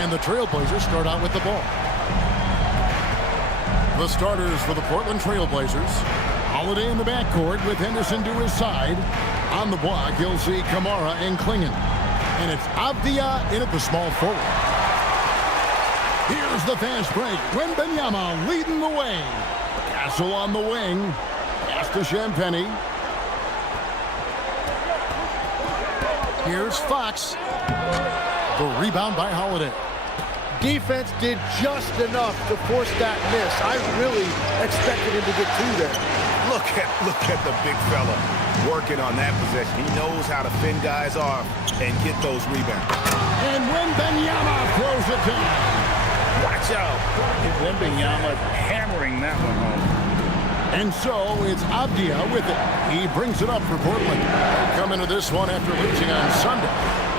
And the Trailblazers start out with the ball. The starters for the Portland Trailblazers. Holiday in the backcourt with Henderson to his side. On the block, you'll see Kamara and Klingen. And it's Avdia in at the small forward. Here's the fast break. Wembanyama leading the way. Castle on the wing. Pass to Champagnie. Here's Fox. The rebound by Holiday. Defense did just enough to force that miss. I really expected him to get two there. Look at the big fella working on that possession. He knows how to fend guys off and get those rebounds. And Wembanyama throws it down. Watch out. Wembanyama hammering that one home. And so it's Avdia with it. He brings it up for Portland. They come into this one after losing on Sunday.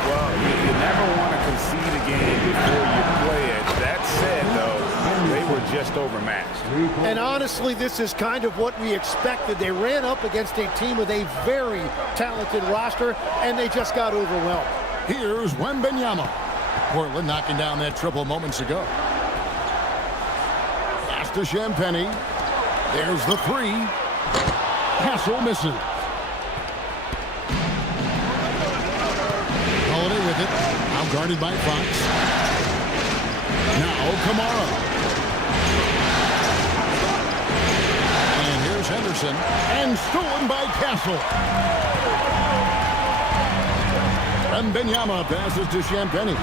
Well, you never want to concede a game before you play it. That said, though, they were just overmatched. And honestly, this is kind of what we expected. They ran up against a team with a very talented roster, and they just got overwhelmed. Here's Wembanyama. Portland knocking down that triple moments ago. Pass to Champagnie. There's the three. Castle misses. Holiday with it. Now guarded by Fox. Now Kamara. And here's Henderson. And stolen by Castle. Wembanyama passes to Champagnie.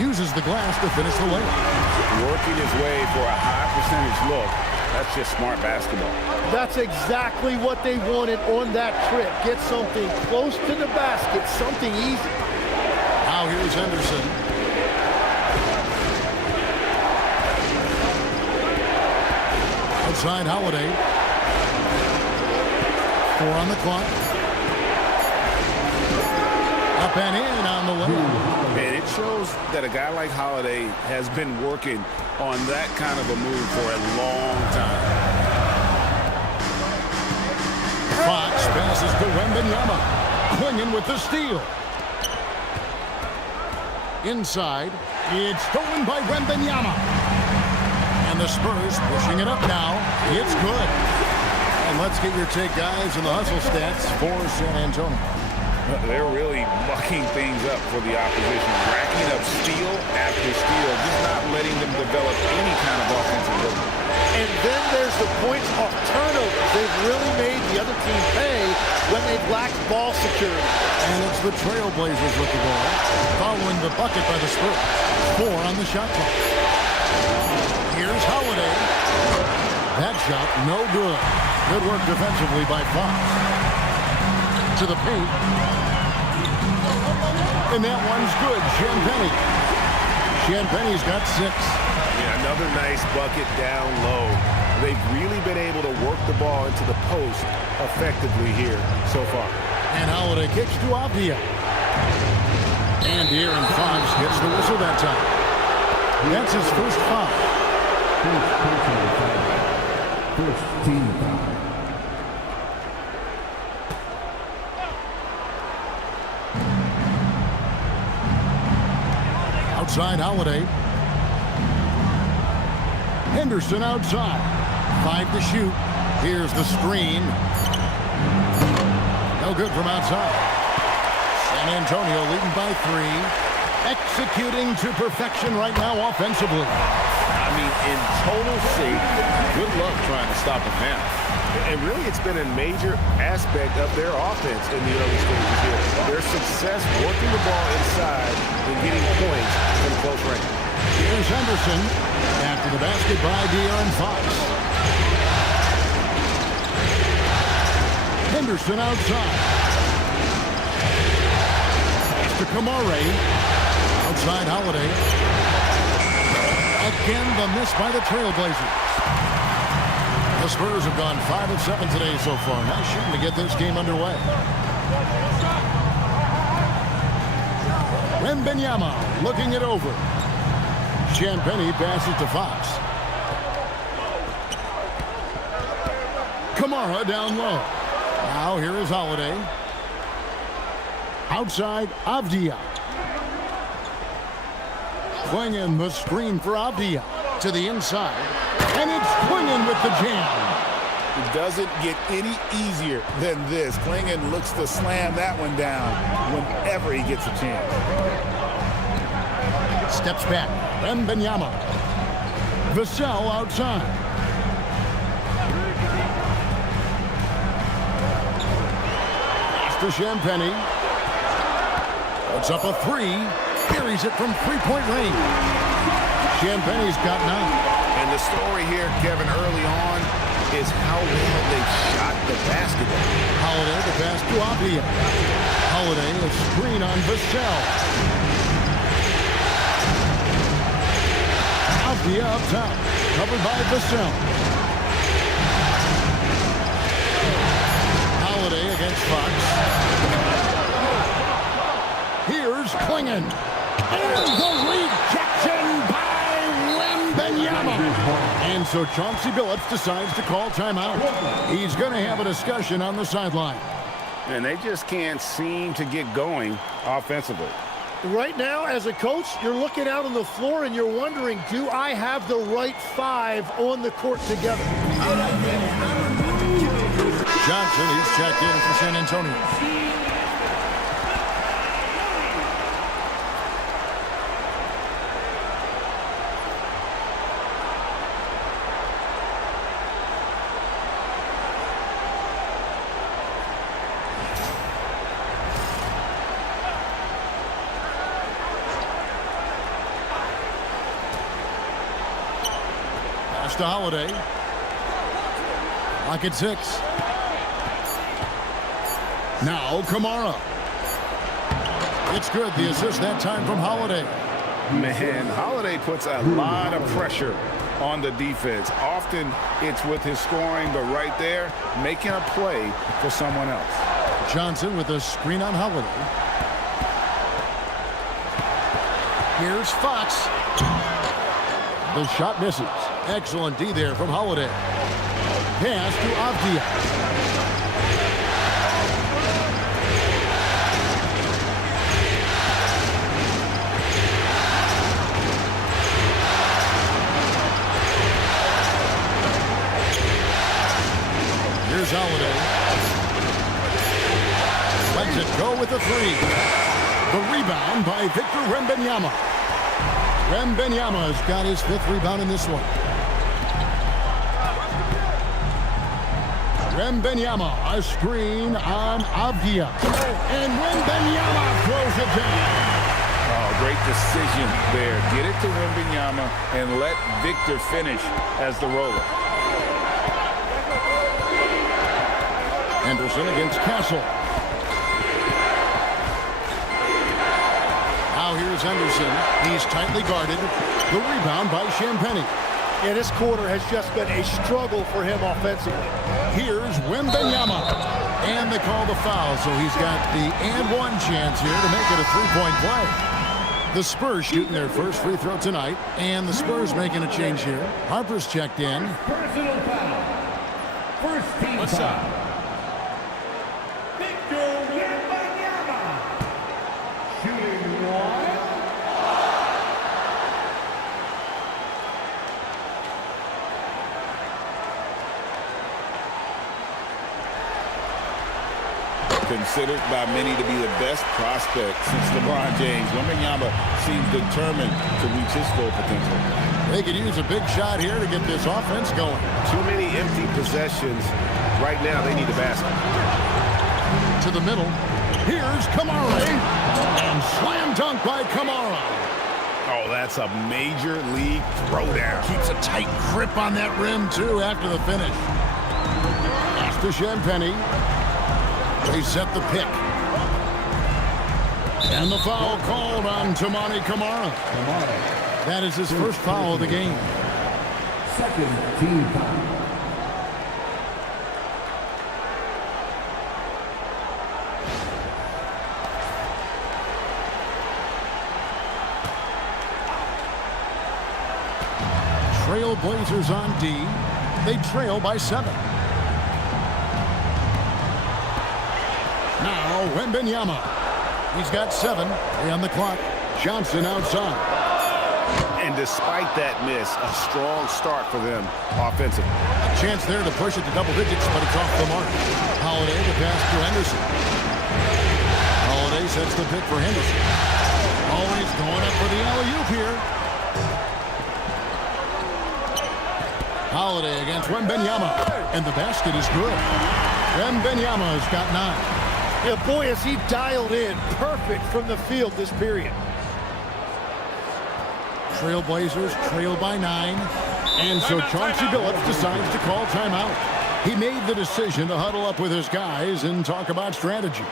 Uses the glass to finish the layup. Working his way for a high percentage look. That's just smart basketball. That's exactly what they wanted on that trip. Get something close to the basket, something easy. Now here's Henderson. Outside Holiday. 4 on the clock. Up and in on the layup. And it shows that a guy like Holiday has been working on that kind of a move for a long time. Fox passes to Wembanyama. Klingen with the steal. Inside. It's stolen by Wembanyama. And the Spurs pushing it up now. It's good. And let's get your take, guys, on the hustle stats for San Antonio. They're really mucking things up for the opposition, racking up steal after steal, just not letting them develop any kind of offensive rhythm. And then there's the points off turnovers. They've really made the other team pay when they've lacked ball security. And it's the Trailblazers with the ball, following the bucket by the Spurs. 4 on the shot clock. Here's Holiday. That shot, no good. Good work defensively by Fox. To the paint. And that one's good. Champagnie. Champagnie's got 6. Yeah, another nice bucket down low. They've really been able to work the ball into the post effectively here so far. And Holiday kicks to Avdia. And De'Aaron Fox gets the whistle that time. That's his first foul. First team foul. Outside Holiday. Henderson outside. 5 to shoot. Here's the screen. No good from outside. San Antonio leading by 3. Executing to perfection right now offensively. I mean, in total shape, good luck trying to stop them now. And really, it's been a major aspect of their offense in the early stages here. Their success working the ball inside and getting points from close range. Here's Henderson. After the basket by De'Aaron Fox. Henderson outside. Pass to Kamara. Outside Holiday. Again, the miss by the Trailblazers. The Spurs have gone 5 of 7 today so far. Nice shooting to get this game underway. Wembanyama looking it over. Champagnie passes to Fox. Kamara down low. Now here is Holiday. Outside Avdia. Clingan the screen for Avdia to the inside. And it's Clingan with the jam. It doesn't get any easier than this. Clingan looks to slam that one down whenever he gets a chance. Steps back. Wembanyama. Vassell outside. Pass to Champagnie. Puts up a three. Buries it from three-point range. Champagnie's got 9. And the story here, Kevin, early on is how well they shot the basketball. Holiday the pass to Avdia. Holiday a screen on Vassell. Avdia up top, covered by Vassell. Holiday against Fox. Here's Clingan. And the rejection by Wembanyama. And so Chauncey Billups decides to call timeout. He's going to have a discussion on the sideline. And they just can't seem to get going offensively. Right now, as a coach, you're looking out on the floor and you're wondering, do I have the right 5 on the court together? Johnson, he's checked in for San Antonio. To Holiday. Lock at 6. Now Kamara. It's good. The assist that time from Holiday. Man, Holiday puts a lot of pressure on the defense. Often it's with his scoring, but right there, making a play for someone else. Johnson with a screen on Holiday. Here's Fox. The shot misses. Excellent D there from Holiday. Pass to Avdia. Here's Holiday. Lets it go with the 3. The rebound by Victor Wembanyama. Wembanyama's got his 5th rebound in this one. Wembanyama, a screen on Avdia. And Wembanyama throws it down. Oh, great decision there. Get it to Wembanyama and let Victor finish as the roller. Henderson against Castle. Now here's Henderson. He's tightly guarded. The rebound by Champagnie. Yeah, this quarter has just been a struggle for him offensively. Here's Wembanyama. And they call the foul, so he's got the and-one chance here to make it a 3-point play. The Spurs shooting their first free throw tonight, and the Spurs making a change here. Harper's checked in. Personal foul. First team foul. Victor Wembanyama. Shooting 1. Considered by many to be the best prospect since LeBron James, Wembanyama seems determined to reach his full potential. They could use a big shot here to get this offense going. Too many empty possessions. Right now, they need a basket. To the middle. Here's Kamara. And slam dunk by Kamara. Oh, that's a major league throwdown. Keeps a tight grip on that rim, too, after the finish. Pass to Champagnie. They set the pick. And the foul called on Toumani Camara. That is his first foul of the game. Second team foul. Trail Blazers on D. They trail by 7. Now Wembanyama. He's got 7. 3 on the clock. Johnson outside. And despite that miss, a strong start for them offensively. A chance there to push it to double digits, but it's off the mark. Holiday, the pass to Henderson. Holiday sets the pick for Henderson. Always going up for the alley-oop here. Holiday against Wembanyama. And the basket is good. Wembanyama has got 9. Yeah, boy, is he dialed in. Perfect from the field this period. Trailblazers trail by 9. And so Chauncey Billups decides to call timeout. He made the decision to huddle up with his guys and talk about strategy.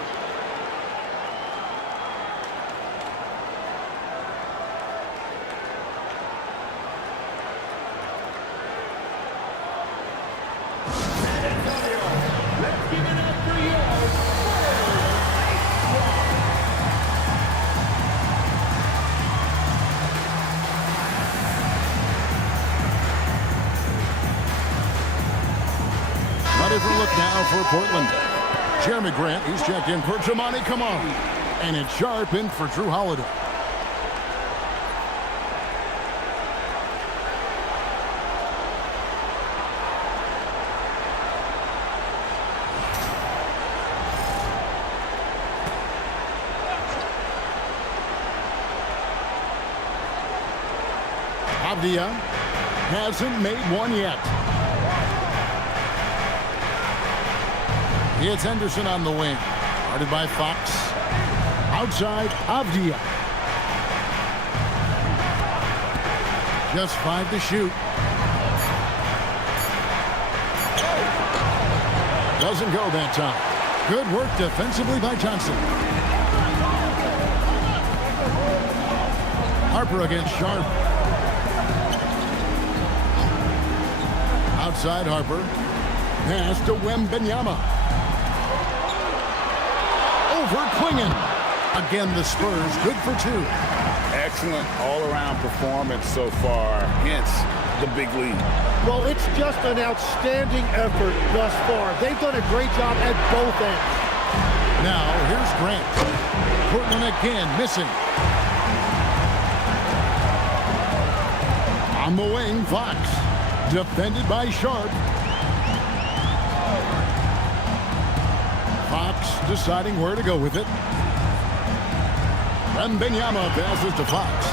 Different look now for Portland. Jeremy Grant, he's checked in for Jamani Kamara. And it's Sharp in for Drew Holiday. Avdia hasn't made one yet. It's Henderson on the wing. Guarded by Fox. Outside, Avdia. Just 5 to shoot. Doesn't go that time. Good work defensively by Johnson. Harper against Sharp. Outside Harper. Pass to Wembanyama. Over Klingon. Again, the Spurs good for 2. Excellent all-around performance so far, hence the big lead. Well, it's just an outstanding effort thus far. They've done a great job at both ends. Now, here's Grant. Portland again missing. On the wing, Fox. Defended by Sharp. Fox deciding where to go with it. Wembanyama passes to Fox.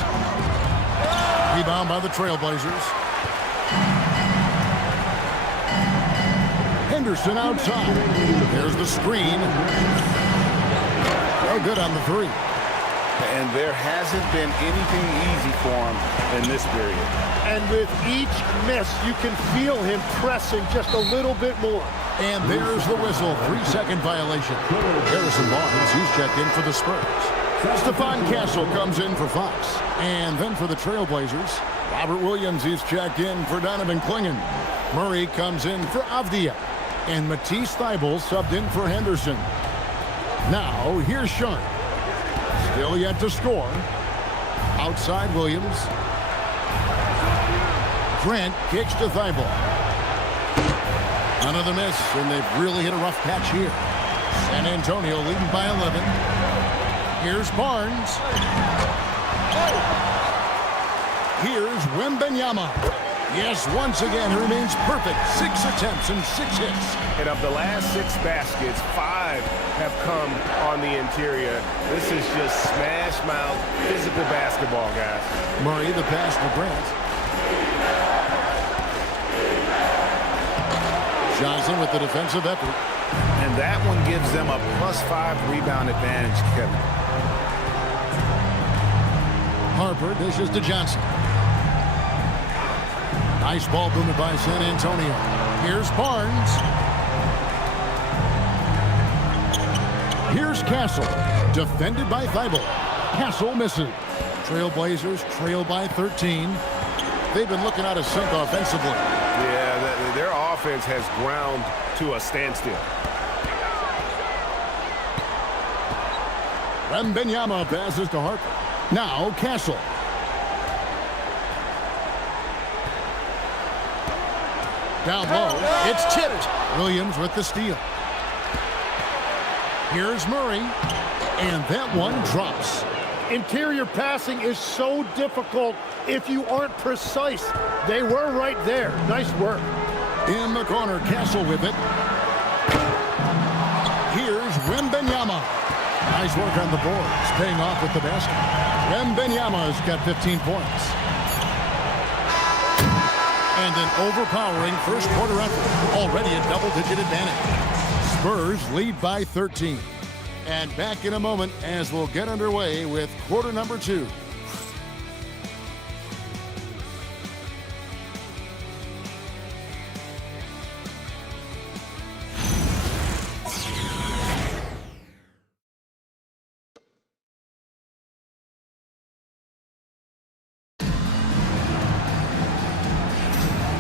Rebound by the Trailblazers. Henderson outside. There's the screen. No good on the 3. And there hasn't been anything easy for him in this period. And with each miss, you can feel him pressing just a little bit more. And there's the whistle. 3-second violation. Harrison Barnes, he's checked in for the Spurs. Stephon Castle comes in for Fox. And then for the Trailblazers, Robert Williams, he's checked in for Donovan Klingon. Murray comes in for Avdia. And Matisse Thybulle subbed in for Henderson. Now, here's Sharp. Still yet to score. Outside Williams. Grant kicks to Thybulle. Another miss, and they've really hit a rough patch here. San Antonio leading by 11. Here's Barnes. Here's Wembanyama. Yes, once again, he remains perfect. 6 attempts and 6 hits. And of the last 6 baskets, 5 have come on the interior. This is just smash mouth, physical basketball, guys. Murray, the pass to Grant. Johnson with the defensive effort. And that one gives them a +5 rebound advantage, Kevin. Harper dishes to Johnson. Nice ball movement by San Antonio. Here's Barnes. Here's Castle. Defended by Thybulle. Castle misses. Trailblazers trail by 13. They've been looking out of sync offensively. Yeah, their offense has ground to a standstill. Wembanyama passes to Harper. Now Castle. Down low. It's tipped. Williams with the steal. Here's Murray. And that one drops. Interior passing is so difficult if you aren't precise. They were right there. Nice work. In the corner, Castle with it. Here's Wembenyama. Nice work on the boards, paying off with the basket. Wembenyama's got 15 points. And an overpowering first quarter effort. Already a double-digit advantage. Spurs lead by 13. And back in a moment as we'll get underway with quarter number 2.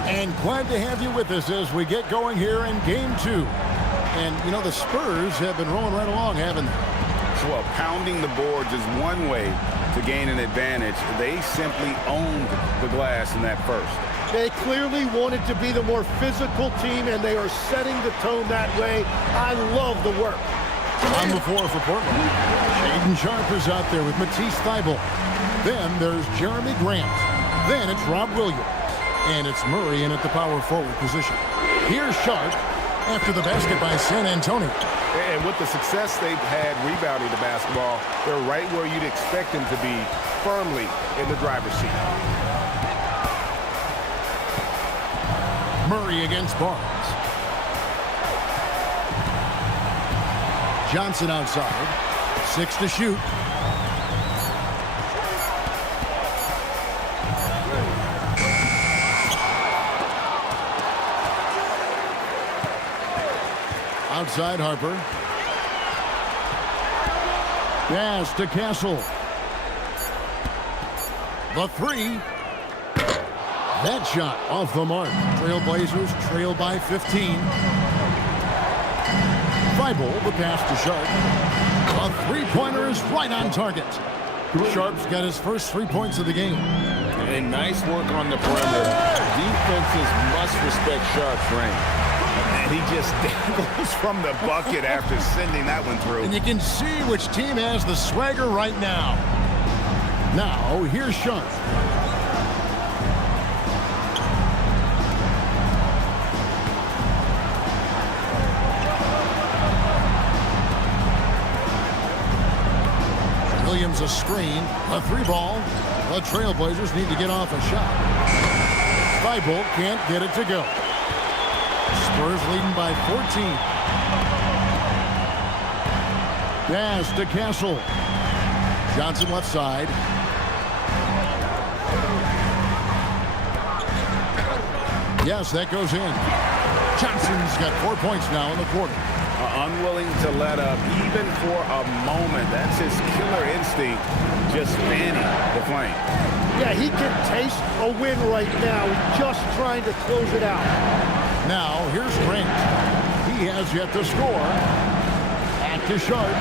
And glad to have you with us as we get going here in game 2. And, you know, the Spurs have been rolling right along, haven't they? Well, pounding the boards is one way to gain an advantage. They simply owned the glass in that first. They clearly wanted to be the more physical team, and they are setting the tone that way. I love the work. On the floor for Portland. Shaedon Sharpe is out there with Matisse Thybulle. Then there's Jeremy Grant. Then it's Rob Williams. And it's Murray in at the power forward position. Here's Sharpe after the basket by San Antonio. And with the success they've had rebounding the basketball, they're right where you'd expect them to be, firmly in the driver's seat. Murray against Barnes. Johnson outside. 6 to shoot. Outside Harper. Pass to Castle. The 3. That shot off the mark. Trailblazers trail by 15. Thybulle, the pass to Sharpe. A three-pointer is right on target. Sharpe's got his first 3 points of the game. And nice work on the perimeter. Defenses must respect Sharpe's range. And he just dangles from the bucket after sending that one through. And you can see which team has the swagger right now. Now, here's Sharpe. Williams a screen, a 3-ball. The Trailblazers need to get off a shot. Thybulle can't get it to go. Spurs leading by 14. Pass to Castle. Johnson left side. Yes, that goes in. Johnson's got 4 points now in the quarter. Unwilling to let up even for a moment. That's his killer instinct, just fanning the flame. Yeah, he can taste a win right now, just trying to close it out. Now, here's Grant. He has yet to score. Back to Sharpe.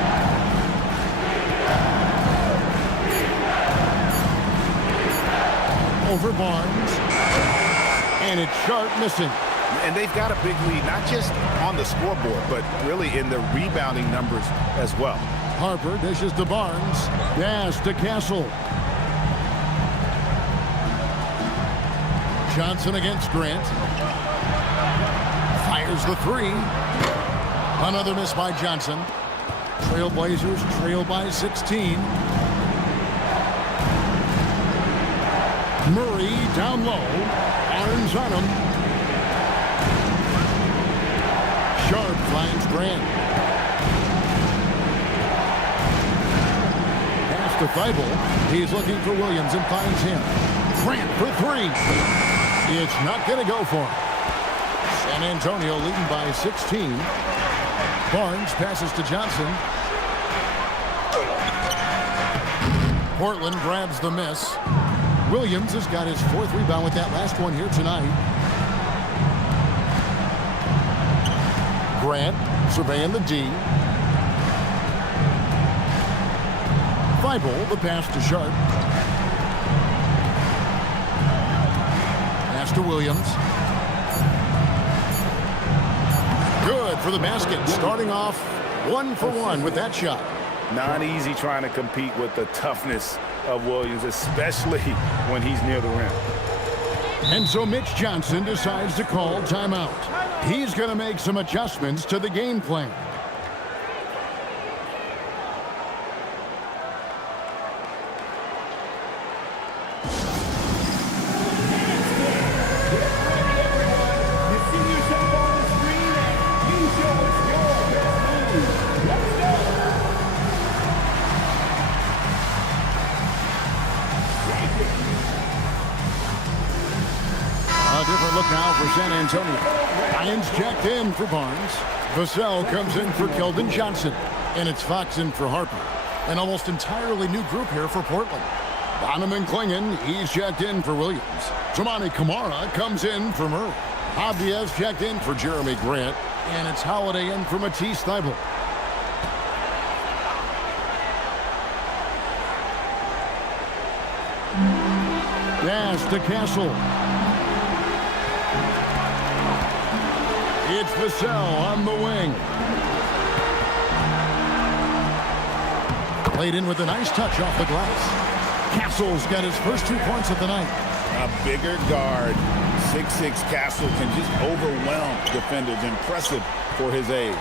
Over Barnes. And it's Sharpe missing. And they've got a big lead, not just on the scoreboard, but really in the rebounding numbers as well. Harper dishes to Barnes. Pass to Castle. Johnson against Grant. Fires the 3. Another miss by Johnson. Trailblazers trail by 16. Murray down low. Barnes on him. Sharpe finds Grant. Pass to Thybulle. He's looking for Williams and finds him. Grant for 3. It's not going to go for him. San Antonio leading by 16. Barnes passes to Johnson. Portland grabs the miss. Williams has got his 4th rebound with that last one here tonight. Grant surveying the D. Thybulle, the pass to Sharpe. Pass to Williams. Good for the basket. Starting off 1 for 1 with that shot. Not easy trying to compete with the toughness of Williams, especially when he's near the rim. And so Mitch Johnson decides to call timeout. He's going to make some adjustments to the game plan. A different look now for San Antonio. Lyons checked in for Barnes. Vassell comes in for Keldon Johnson. And it's Fox in for Harper. An almost entirely new group here for Portland. Bonham and Klingon, he's checked in for Williams. Toumani Camara comes in for Murray. Obvious checked in for Jeremy Grant. And it's Holiday in for Matisse Thybulle. Pass to Castle. It's Vassell on the wing. Played in with a nice touch off the glass. Castle's got his first 2 points of the night. A bigger guard, 6'6" Castle, can just overwhelm defenders. Impressive for his age.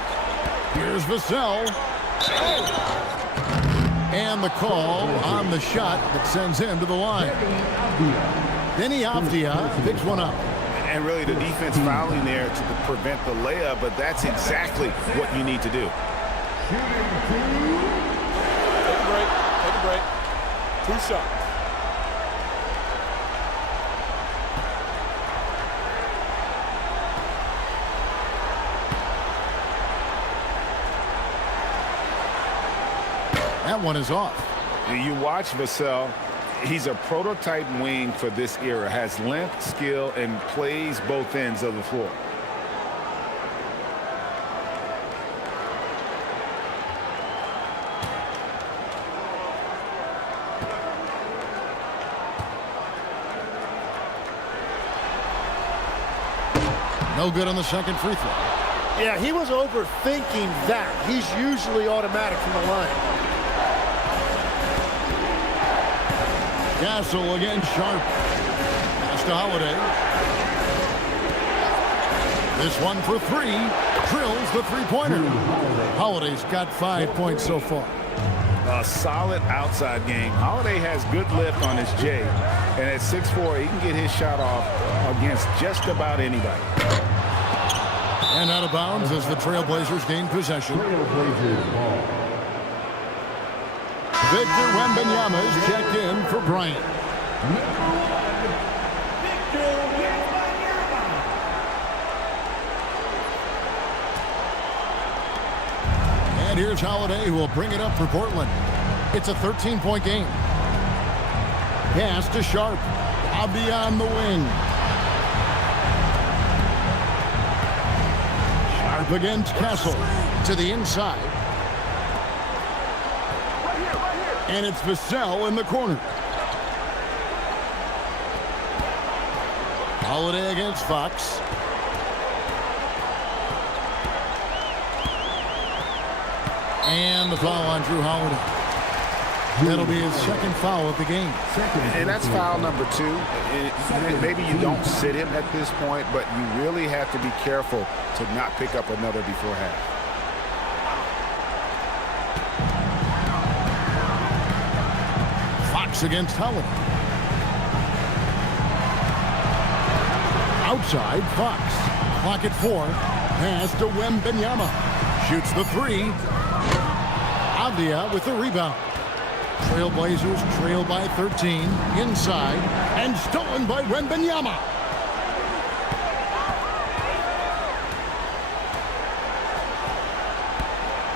Here's Vassell. And the call on the shot that sends him to the line. Denny Avdia picks one up. And really the defense fouling there to prevent the layup, but that's exactly what you need to do. Take a break. 2 shots. That one is off. You watch Vassell. He's a prototype wing for this era. Has length, skill, and plays both ends of the floor. No good on the second free throw. Yeah, he was overthinking that. He's usually automatic from the line. Castle against Sharp. Pass to Holiday. This one for 3. Drills the three-pointer. Holiday's got 5 points so far. A solid outside game. Holiday has good lift on his J. And at 6'4", he can get his shot off against just about anybody. And out of bounds as the Trailblazers gain possession. Victor Wembanyama is checked in for Bryant. And here's Holiday, who will bring it up for Portland. It's a 13-point game. Pass to Sharp. Avdia on the wing. Sharp against Castle. To the inside. And it's Vassell in the corner. Holiday against Fox. And the foul on Drew Holiday. That'll be his second foul of the game. And that's foul number 2. Maybe you don't sit him at this point, but you really have to be careful to not pick up another before half. Fox against Holiday. Outside, Fox. Clock at 4. Pass to Wembanyama. Shoots the 3. Avdia with the rebound. Trailblazers trail by 13. Inside. And stolen by Wembanyama.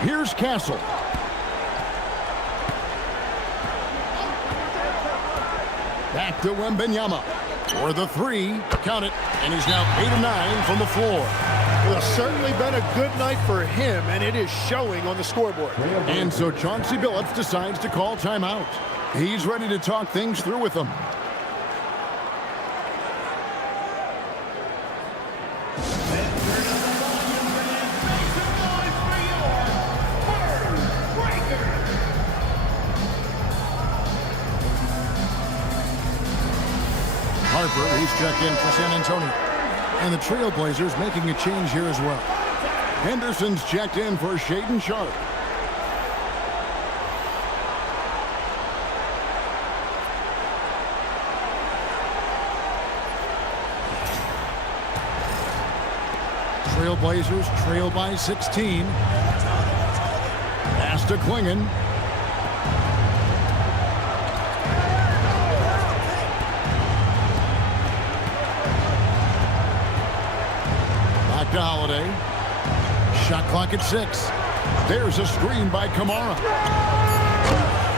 Here's Castle. Back to Wembanyama. For the 3. Count it. And he's now 8 of 9 from the floor. Well, it's certainly been a good night for him, and it is showing on the scoreboard. And so Chauncey Billups decides to call timeout. He's ready to talk things through with them. Harper, he's checked in for San Antonio. And the Trailblazers making a change here as well. Henderson's checked in for Shaedon Sharpe. Trailblazers trail by 16. Pass to Klingon. Back to Holiday. Shot clock at 6. There's a screen by Kamara.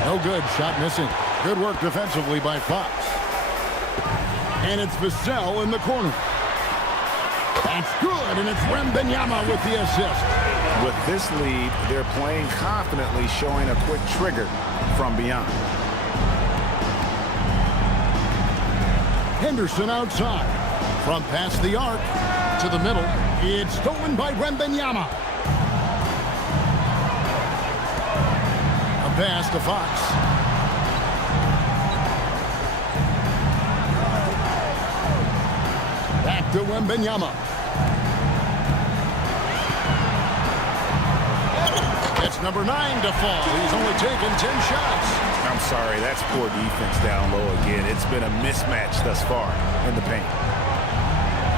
No good. Shot missing. Good work defensively by Fox. And it's Vassell in the corner. That's good, and it's Wembanyama with the assist. With this lead, they're playing confidently, showing a quick trigger from beyond. Henderson outside. From past the arc to the middle. It's stolen by Wembanyama. A pass to Fox. Back to Wembanyama. It's number 9 to fall. He's only taken 10 shots. I'm sorry, that's poor defense down low again. It's been a mismatch thus far in the paint.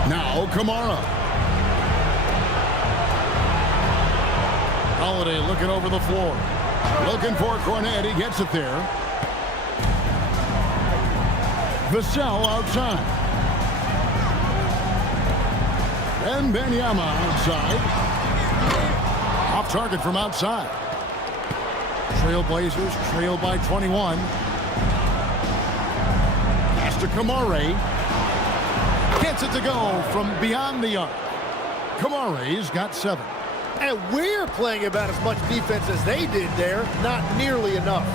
Now Kamara. Holiday looking over the floor. Looking for Cornet. He gets it there. Vassell outside. Wembanyama outside. Off target from outside. Trailblazers trail by 21. Pass to Kamara. Gets it to go from beyond the arc. Kamara's got 7. And we're playing about as much defense as they did there. Not nearly enough.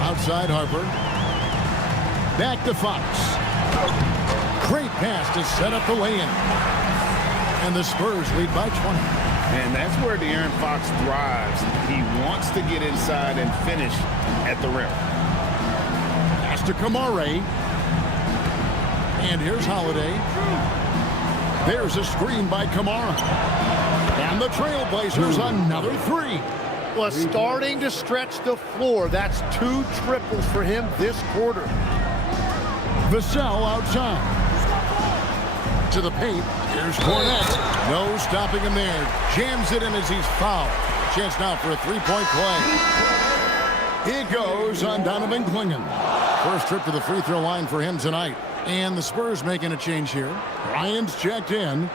Outside Harper. Back to Fox. Great pass to set up the lay-in. And the Spurs lead by 20. And that's where De'Aaron Fox thrives. He wants to get inside and finish at the rim. Pass to Kamara. And here's Holiday. There's a screen by Kamara. And the Trailblazers another 3. Was starting to stretch the floor. That's 2 triples for him this quarter. Vassell outside. To the paint. Here's Cornet. No stopping him there. Jams it in as he's fouled. Chance now for a 3-point play. He goes on Donovan Klingon. First trip to the free throw line for him tonight. And the Spurs making a change here. Ryan's checked in.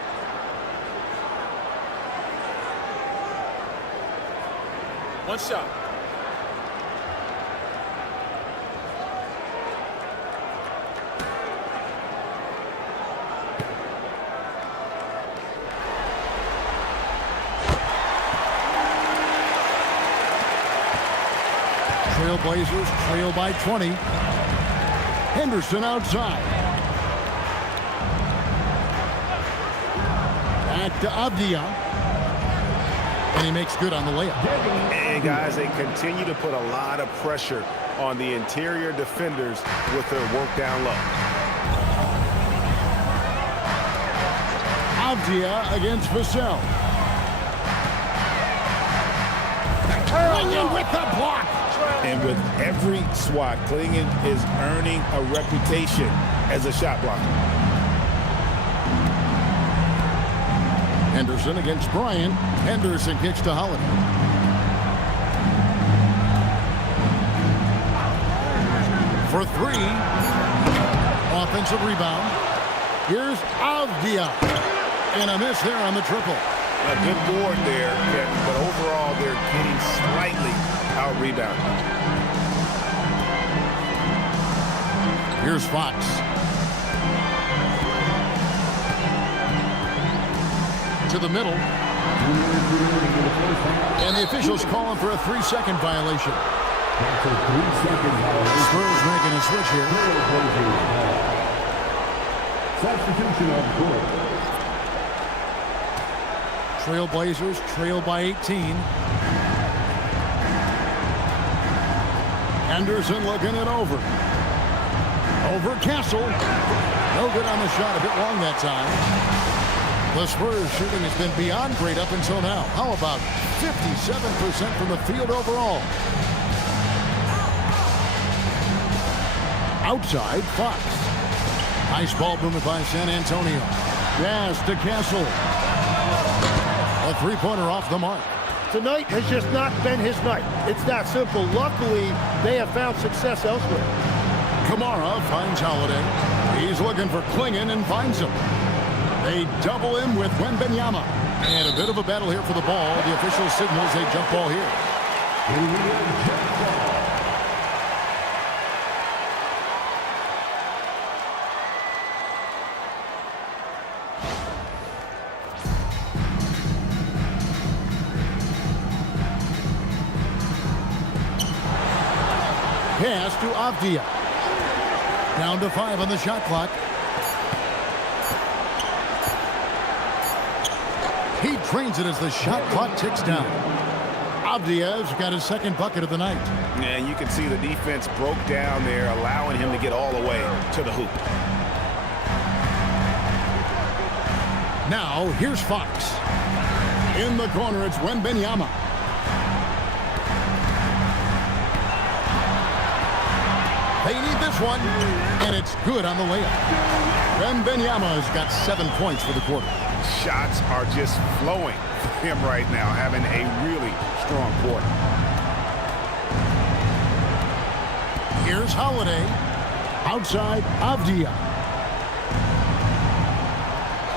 One shot. Trailblazers trail by 20. Henderson outside. Back to Avdia. And he makes good on the layup. And guys, they continue to put a lot of pressure on the interior defenders with their work down low. Avdia against Vassell. Klingon with the block. And with every swat, Klingon is earning a reputation as a shot blocker. Henderson against Bryant. Henderson kicks to Holiday. For 3. Offensive rebound. Here's Avdia. And a miss there on the triple. A good board there, Kevin, but overall they're getting slightly out-rebounded. Here's Fox. To the middle. And the officials calling for a 3-second violation. That's a 3-second violation. Spurs making a switch here. Substitution on court. Trailblazers trail by 18. Henderson looking it over. Over Castle. No good on the shot. A bit long that time. The Spurs shooting has been beyond great up until now. How about 57% from the field overall? Outside, Fox. Nice ball movement by San Antonio. Pass to Castle. A three-pointer off the mark. Tonight has just not been his night. It's that simple. Luckily, they have found success elsewhere. Kamara finds Holiday. He's looking for Klingon and finds him. They double him with Wembanyama. And a bit of a battle here for the ball. The official signals a jump ball here. Pass to Avdia. Down to 5 on the shot clock. He drains it as the shot clock ticks down. Avdia's got his second bucket of the night. And you can see the defense broke down there, allowing him to get all the way to the hoop. Now, here's Fox. In the corner, it's Wembanyama. They need this one, and it's good on the layup. Wembanyama's got 7 points for the quarter. Shots are just flowing for him right now, having a really strong quarter. Here's Holiday. Outside, Avdia.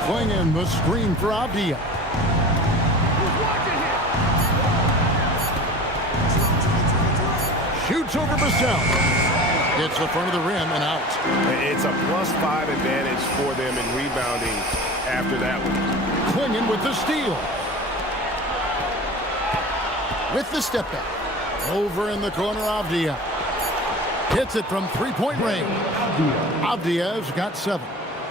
Klingon the screen for Avdia. Shoots over Vassell. It's the front of the rim and out. It's a +5 advantage for them in rebounding after that one. Klingon with the steal. With the step back. Over in the corner, Avdia. Hits it from three-point range. Avdia's got 7.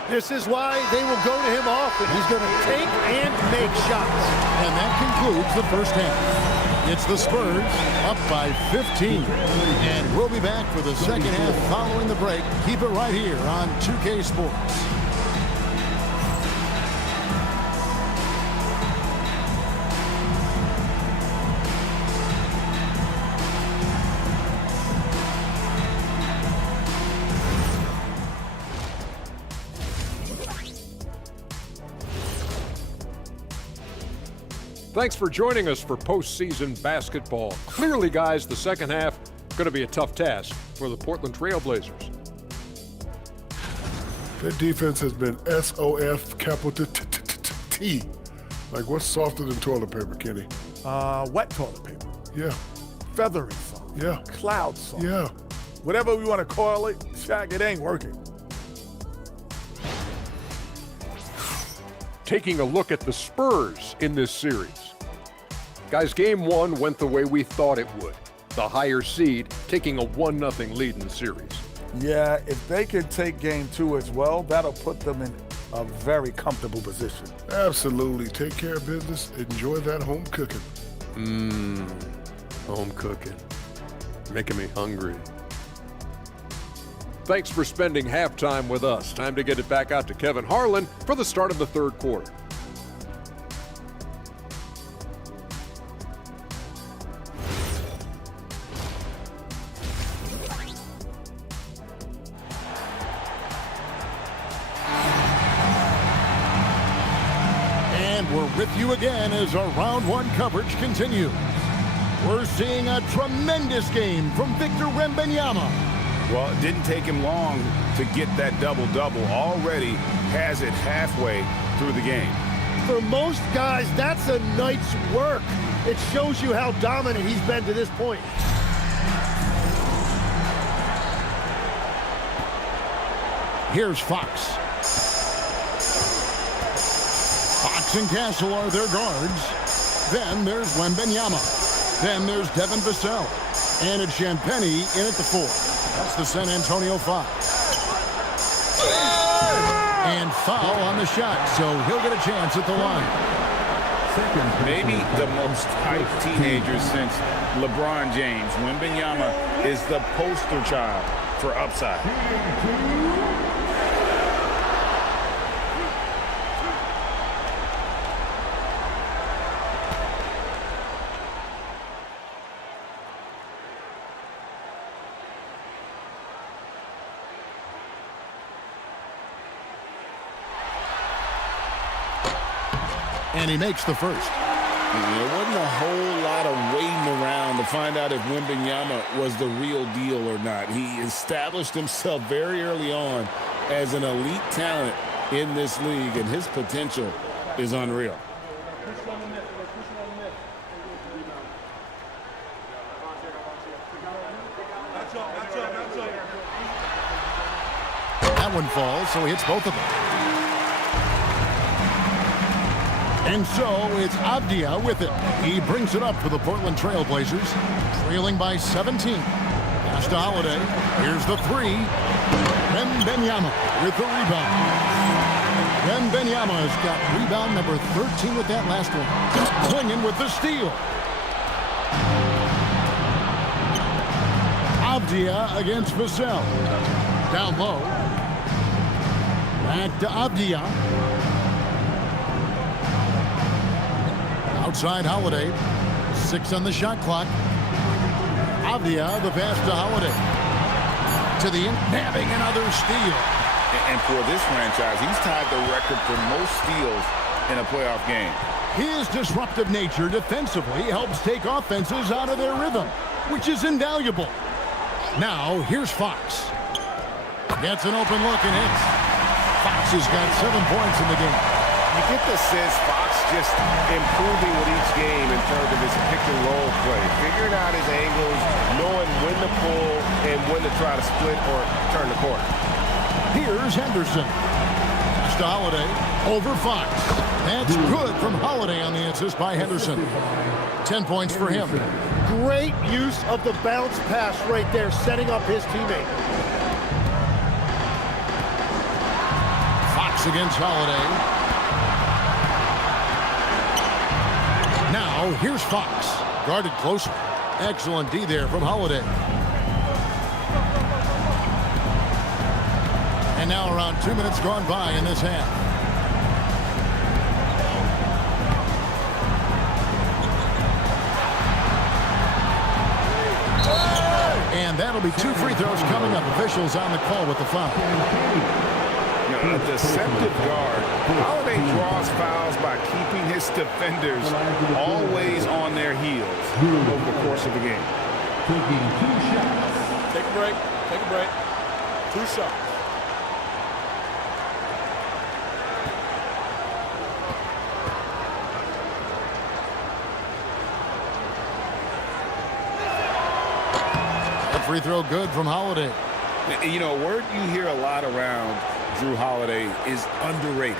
This is why they will go to him often. He's going to take and make shots. And that concludes the first half. It's the Spurs up by 15. And we'll be back for the second half following the break. Keep it right here on 2K Sports. Thanks for joining us for postseason basketball. Clearly, guys, the second half going to be a tough task for the Portland Trail Blazers. Their defense has been SOF capital T. Like, what's softer than toilet paper, Kenny? Wet toilet paper. Yeah. Feathery soft. Yeah. Cloud soft. Yeah. Whatever we want to call it, Shaq, it ain't working. Taking a look at the Spurs in this series. Guys, game 1 went the way we thought it would. The higher seed taking a 1-0 lead in the series. Yeah, if they can take game 2 as well, that'll put them in a very comfortable position. Absolutely. Take care of business. Enjoy that home cooking. Home cooking. Making me hungry. Thanks for spending halftime with us. Time to get it back out to Kevin Harlan for the start of the third quarter. And we're with you again as our round 1 coverage continues. We're seeing a tremendous game from Victor Wembanyama. Well, it didn't take him long to get that double-double. Already has it halfway through the game. For most guys, that's a night's work. It shows you how dominant he's been to this point. Here's Fox. Fox and Castle are their guards. Then there's Wembanyama. Then there's Devin Vassell. And it's Champagnie in at the 4. That's the San Antonio 5. And foul on the shot, so he'll get a chance at the line. Maybe the most hyped teenager since LeBron James. Wembanyama is the poster child for upside. And he makes the first. There wasn't a whole lot of waiting around to find out if Wembanyama was the real deal or not. He established himself very early on as an elite talent in this league, and his potential is unreal. That one falls, so he hits both of them. And so it's Avdia with it. He brings it up for the Portland Trail Blazers, trailing by 17. Pass to Holiday. Here's the three. Wembanyama with the rebound. Wembanyama has got rebound number 13 with that last one. Clinging with the steal. Avdia against Vassell. Down low. Back to Avdia. Outside Holiday. 6 on the shot clock. Avdia, the pass to Holiday. To the end, nabbing another steal. And for this franchise, he's tied the record for most steals in a playoff game. His disruptive nature defensively helps take offenses out of their rhythm, which is invaluable. Now, here's Fox. Gets an open look and hits. Fox has got 7 points in the game. You get the sense Fox just improving with each game in terms of his pick-and-roll play, figuring out his angles, knowing when to pull and when to try to split or turn the court. Here's Henderson. Pass to Holiday. Over Fox. That's good from Holiday on the assist by Henderson. 10 points for him. Great use of the bounce pass right there, setting up his teammate. Fox against Holiday. Now, here's Fox. Guarded closer. Excellent D there from Holiday. And now around 2 minutes gone by in this half. And that'll be 2 free throws coming up. Officials on the call with the foul. A deceptive guard. Holiday draws fouls by keeping his defenders always on their heels over the course of the game. Taking 2 shots. Take a break. Take a break. 2 shots. A free throw good from Holiday. You know, a word you hear a lot around Drew Holiday is underrated.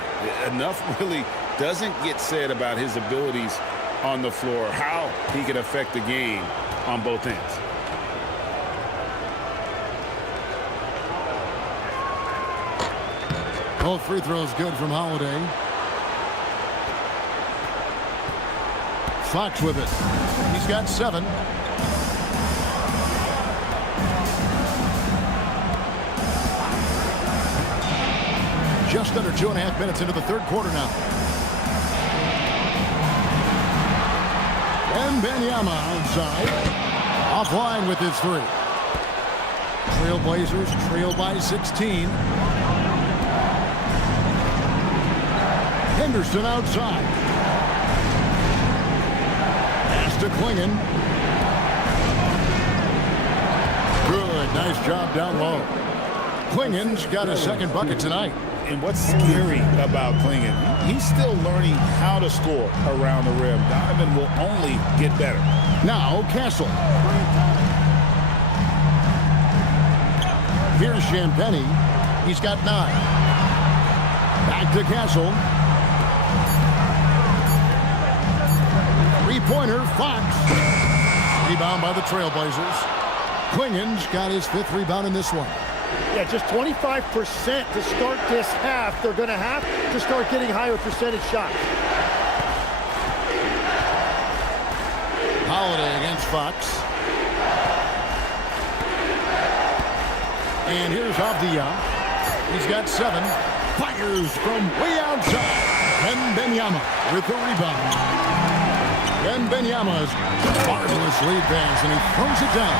Enough really doesn't get said about his abilities on the floor, how he can affect the game on both ends. Both free throws good from Holiday. Fox with it. He's got 7. Just under 2.5 minutes into the third quarter now. Wembanyama outside. Offline with his 3. Trailblazers trail by 16. Henderson outside. Pass to Klingon. Good. Nice job down low. Klingon's got a second bucket tonight. And what's scary about Klingon, he's still learning how to score around the rim. Donovan will only get better. Now Castle. Here's Champagny. He's got 9. Back to Castle. 3-pointer, Fox. Rebound by the Trailblazers. Klingon's got his 5th rebound in this one. Yeah, just 25% to start this half. They're going to have to start getting higher percentage shots. Holiday against Fox. And here's Avdia. He's got 7. Fires from way outside. Wembanyama with the rebound. Wembanyama's marvelous lead pass, and he throws it down.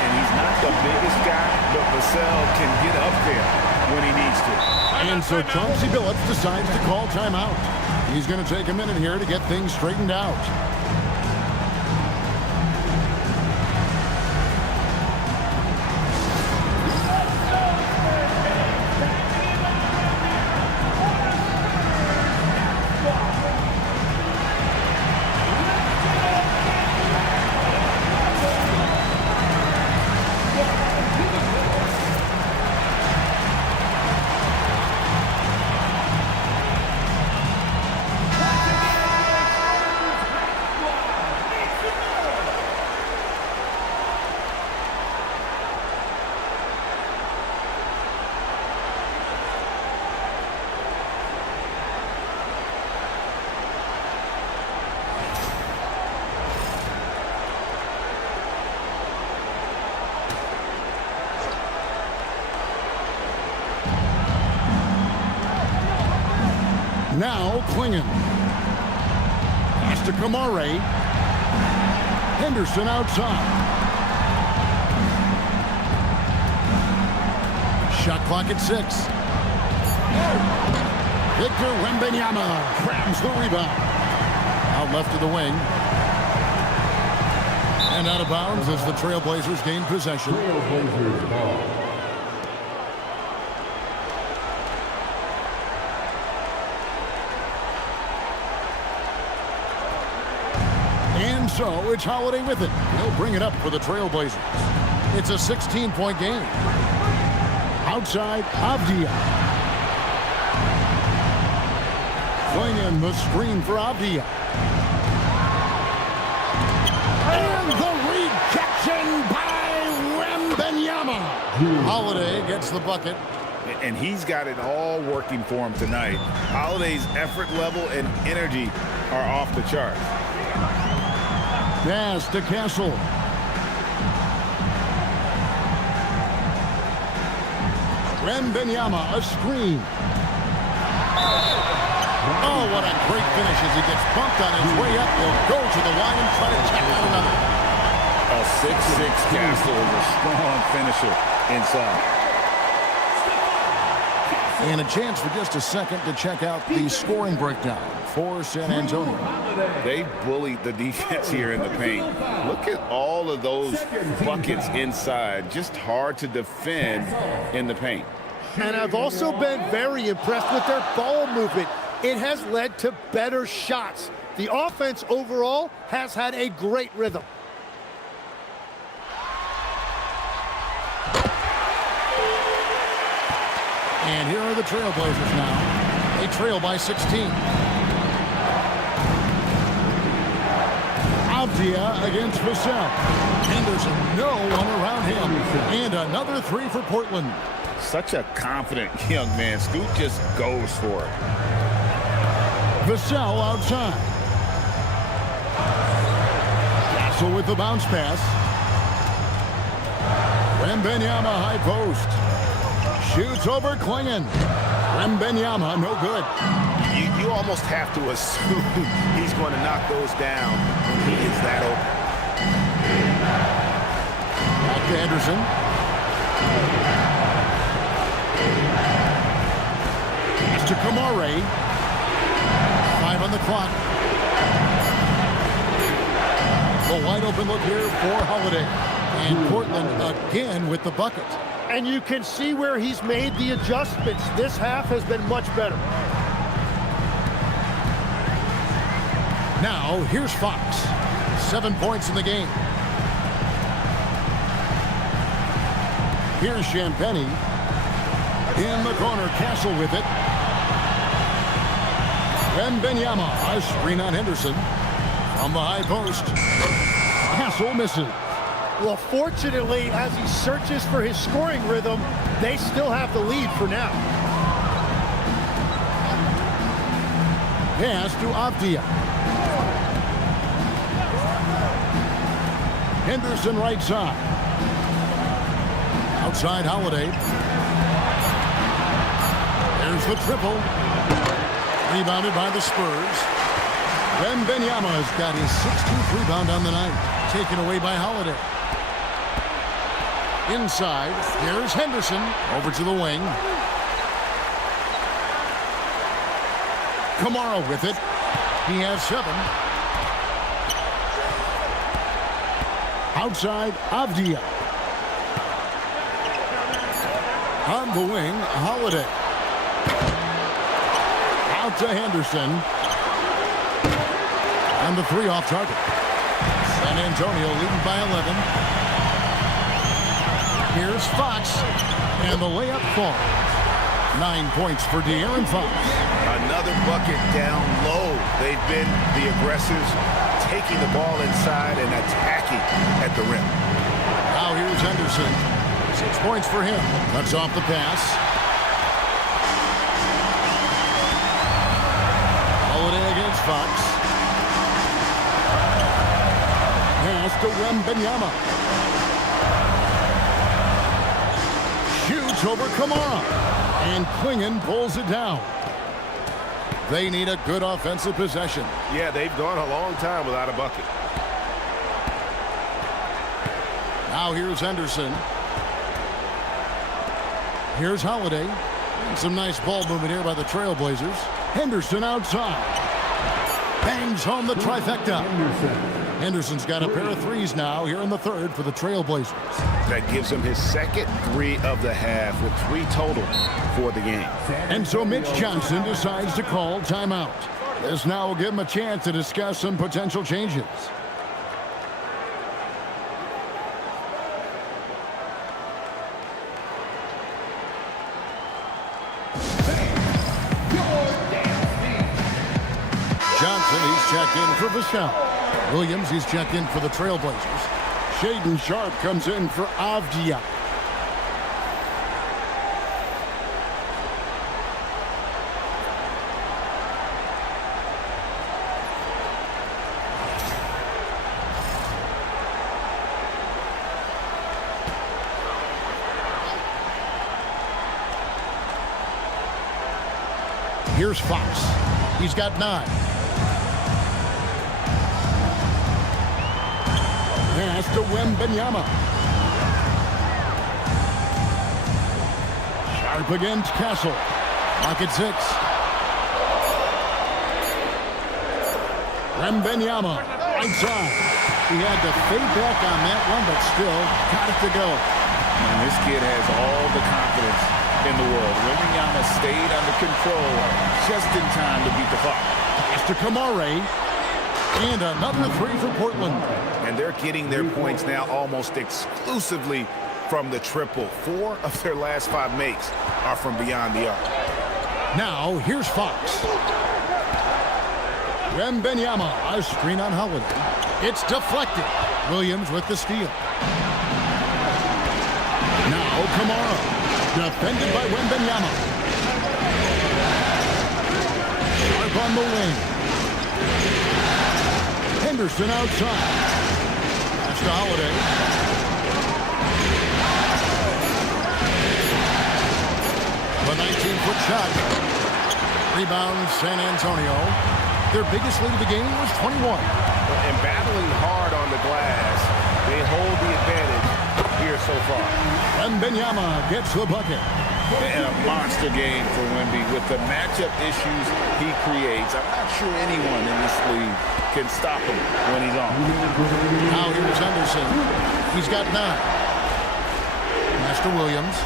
And he's not the biggest guy, but Vassell can get up there when he needs to. And so Chauncey Billups decides to call timeout. He's going to take a minute here to get things straightened out. Now Klingon. Pass to Kamare. Henderson outside. Shot clock at 6. Victor Wembanyama grabs the rebound. Out left of the wing. And out of bounds as the Trailblazers gain possession. Trailblazers ball. And so it's Holiday with it. He'll bring it up for the Trailblazers. It's a 16-point game. Outside, Avdia. Klingon the screen for Avdia. And the rejection by Wembanyama. Holiday gets the bucket. And he's got it all working for him tonight. Holiday's effort level and energy are off the charts. Pass to Castle. Wembanyama, a screen. Oh, what a great finish as he gets bumped on his way up. He'll go to the line and try to check out another. A 6'6" Castle is a strong finisher inside. And a chance for just a second to check out the scoring breakdown for San Antonio. They bullied the defense here in the paint. Look at all of those buckets inside. Just hard to defend in the paint. And I've also been very impressed with their ball movement. It has led to better shots. The offense overall has had a great rhythm. And here are the Trailblazers now. They trail by 16. Avdia against Vassell. Henderson, no one around him. And another 3 for Portland. Such a confident young man. Scoot just goes for it. Vassell outside. Castle with the bounce pass. Wembanyama high post. Shoots over Klingon. Wembanyama, no good. You almost have to assume he's going to knock those down when he is that open. Back to Henderson. Pass to Kamare. 5 on the clock. The wide open look here for Holiday. And Portland again with the bucket. And you can see where he's made the adjustments. This half has been much better. Now, here's Fox. 7 points in the game. Here's Champagny. In the corner, Castle with it. Wembanyama, a screen on Henderson. From the high post. Castle misses. Well, fortunately, as he searches for his scoring rhythm, they still have the lead for now. Pass to Avdia. Henderson right side. Outside Holiday. There's the triple. Rebounded by the Spurs. Wembanyama has got his 16th rebound on the night. Taken away by Holiday. Inside, here's Henderson. Over to the wing. Kamara with it. He has 7. Outside, Avdia. On the wing, Holiday. Out to Henderson. And the 3 off target. San Antonio leading by 11. Here's Fox. And the layup falls. 9 points for De'Aaron Fox. Another bucket down low. They've been the aggressors, taking the ball inside and attacking at the rim. Now here's Henderson. 6 points for him. Cuts off the pass. Holiday against Fox. Pass to Wembanyama. Shoots over Kamara. And Klingon pulls it down. They need a good offensive possession. Yeah, they've gone a long time without a bucket. Now here's Henderson. Here's Holiday. And some nice ball movement here by the Trailblazers. Henderson outside. Bangs home the trifecta. Henderson's got a pair of threes now here in the third for the Trailblazers. That gives him his second 3 of the half with 3 total for the game. And so Mitch Johnson decides to call timeout. This now will give him a chance to discuss some potential changes. Johnson, he's checked in for Vassell. Williams, he's checked in for the Trailblazers. Shaden Sharp comes in for Avdia. Here's Fox. He's got 9. Pass to Wembanyama. Sharp against Castle. Pocket 6. Wembanyama. Right side. He had to fade back on that one, but still got it to go. And this kid has all the confidence in the world. Wembanyama stayed under control just in time to beat the clock. Pass to Kamara. And another 3 for Portland. And they're getting their points now almost exclusively from the triple. 4 of their last 5 makes are from beyond the arc. Now, here's Fox. Wembanyama, a screen on Holiday. It's deflected. Williams with the steal. Now, Kamara. Defended by Wembanyama. Sharp on the wing. Henderson outside. Pass to Holiday. The 19-foot shot. Rebound San Antonio. Their biggest lead of the game was 21. And battling hard on the glass, they hold the advantage here so far. Wembanyama gets the bucket. And a monster game for Wemby with the matchup issues he creates. I'm not sure anyone in this league can stop him when he's on. Now here's Henderson. He's got 9. Pass to Williams.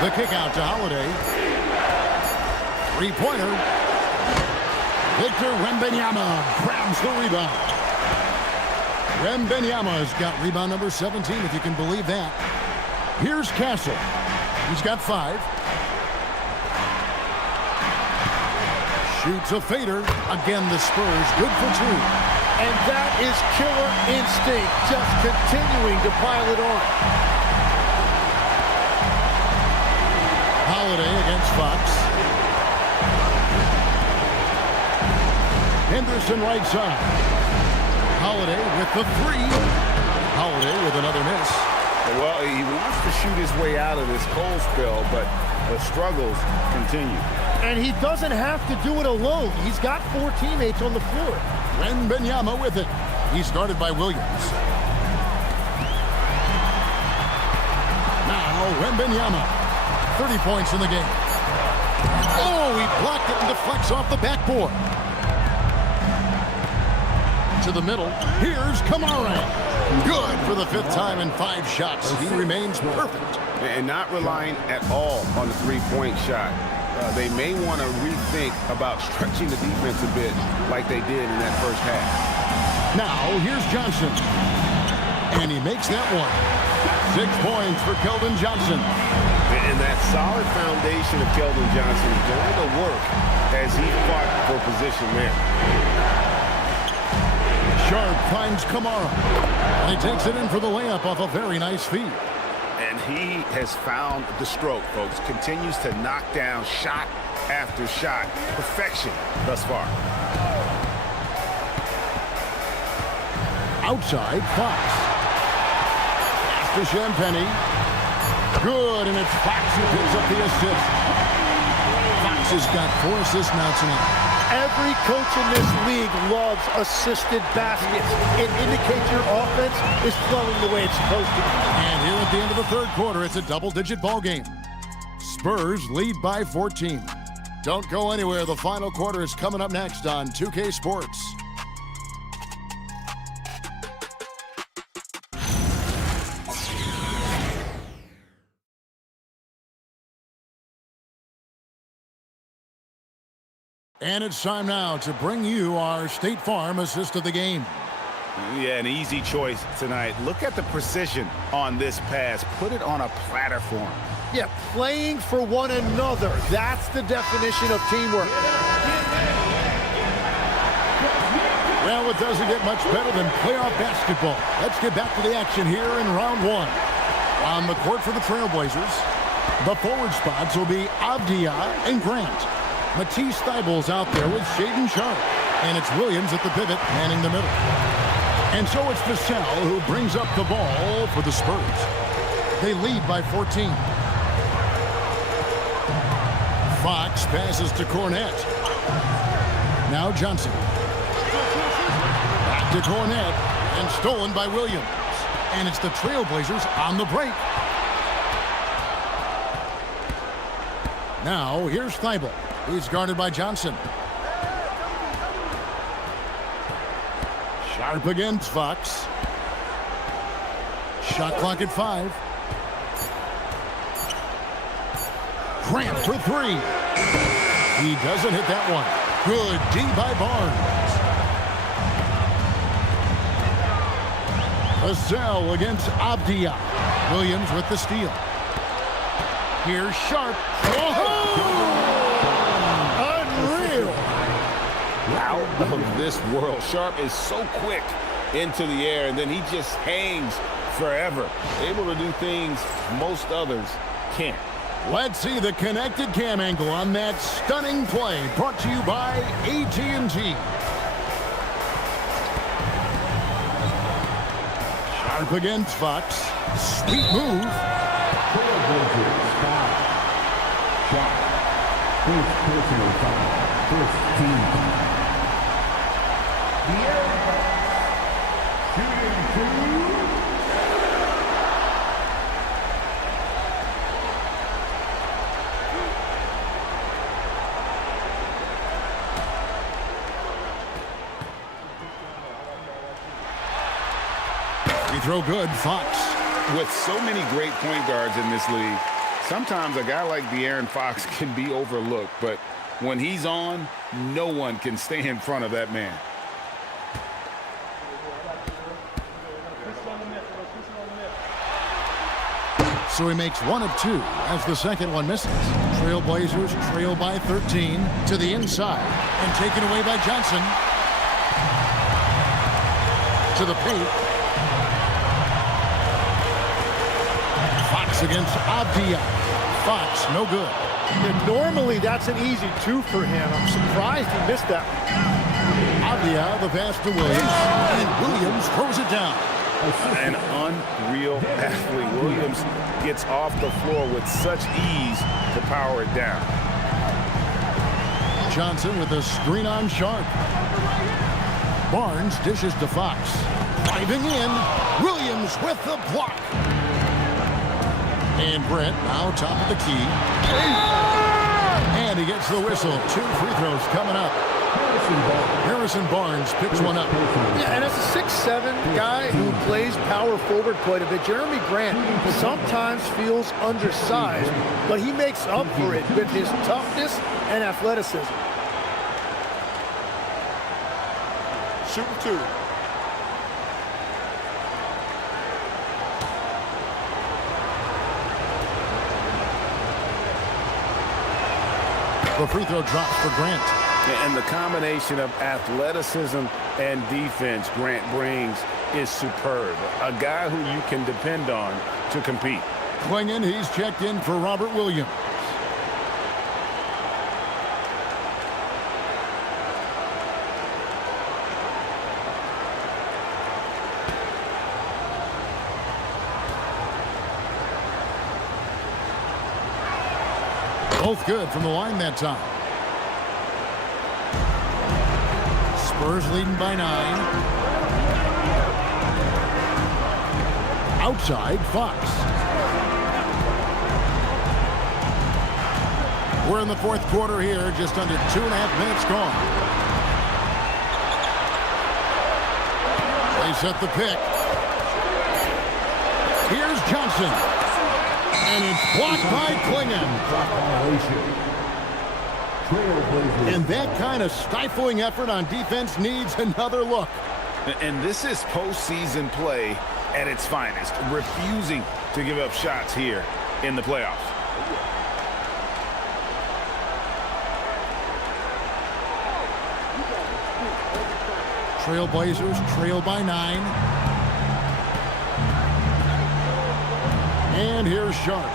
The kick out to Holiday. 3-pointer. Victor Wembanyama grabs the rebound. Wembanyama has got rebound number 17, if you can believe that. Here's Castle. He's got 5. Shoots a fader. Again, the Spurs good for 2. And that is killer instinct, just continuing to pile it on. Holiday against Fox. Henderson right side. Holiday with the three. Holiday with another miss. Well, he wants to shoot his way out of this cold spell, but the struggles continue. And he doesn't have to do it alone. He's got 4 teammates on the floor. Wembanyama with it. He's guarded by Williams. Now Wembanyama. 30 points in the game. Oh, he blocked it and deflects off the backboard. To the middle. Here's Kamara. Good for the 5th time in 5 shots. He remains perfect. And not relying at all on the three-point shot. They may want to rethink about stretching the defense a bit like they did in that first half. Now, here's Johnson. And he makes that one. 6 points for Keldon Johnson. And that solid foundation of Keldon Johnson going to work as he fought for position there. Sharp finds Kamara. And he takes it in for the layup off a very nice feed. And he has found the stroke, folks. Continues to knock down shot after shot. Perfection thus far. Outside, Fox. Pass to Champagny. Good, and it's Fox who picks up the assist. Fox has got 4 assists now tonight. Every coach in this league loves assisted baskets. It indicates your offense is flowing the way it's supposed to. And here at the end of the 3rd quarter, it's a double-digit ball game. Spurs lead by 14. Don't go anywhere. The final quarter is coming up next on 2K Sports. And it's time now to bring you our State Farm assist of the game. Yeah, an easy choice tonight. Look at the precision on this pass. Put it on a platter for him. Yeah, playing for one another. That's the definition of teamwork. Well, it doesn't get much better than playoff basketball. Let's get back to the action here in round 1. On the court for the Trailblazers, the forward spots will be Avdia and Grant. Matisse Thybulle's out there with Shaedon Sharpe. And it's Williams at the pivot, manning the middle. And so it's Vassell who brings up the ball for the Spurs. They lead by 14. Fox passes to Cornette. Now Johnson. Back to Cornette. And stolen by Williams. And it's the Trailblazers on the break. Now here's Thybulle. He's guarded by Johnson. Sharpe against Fox. Shot clock at 5. Grant for 3. He doesn't hit that one. Good D by Barnes. Vassell against Avdia. Williams with the steal. Here's Sharpe. Oh! Out of this world. Sharpe is so quick into the air, and then he just hangs forever. Able to do things most others can't. Let's see the connected cam angle on that stunning play, brought to you by AT&T. Sharpe against Fox. Sweet move. Shot. First personal foul. First team foul. Shooting 2. Free throw good, Fox. With so many great point guards in this league, sometimes a guy like De'Aaron Fox can be overlooked, but when he's on, no one can stay in front of that man. So he makes 1 of 2 as the second one misses. Trailblazers trail by 13 to the inside and taken away by Johnson. To the paint. Fox against Avdia. Fox, no good. And normally that's an easy 2 for him. I'm surprised he missed that one. Avdia, the pass to Williams. And Williams Williams throws it down. An unreal athlete. Williams gets off the floor with such ease to power it down. Johnson with a screen on Sharp. Barnes dishes to Fox. Driving in. Williams with the block. And Brett now top of the key. And he gets the whistle. 2 free throws coming up. Harrison Barnes picks one up. Yeah, and as a 6'7" guy who plays power forward quite a bit, Jeremy Grant sometimes feels undersized, but he makes up for it with his toughness and athleticism. Shooting 2. The free throw drops for Grant. And the combination of athleticism and defense Grant brings is superb. A guy who you can depend on to compete. Klingon, he's checked in for Robert Williams. Both good from the line that time. Spurs leading by 9. Outside, Fox. We're in the fourth quarter here, just under 2.5 minutes gone. They set the pick. Here's Johnson. And it's blocked by Klingon. And that kind of stifling effort on defense needs another look. And this is postseason play at its finest, refusing to give up shots here in the playoffs. Trailblazers trail by 9. And here's Sharp.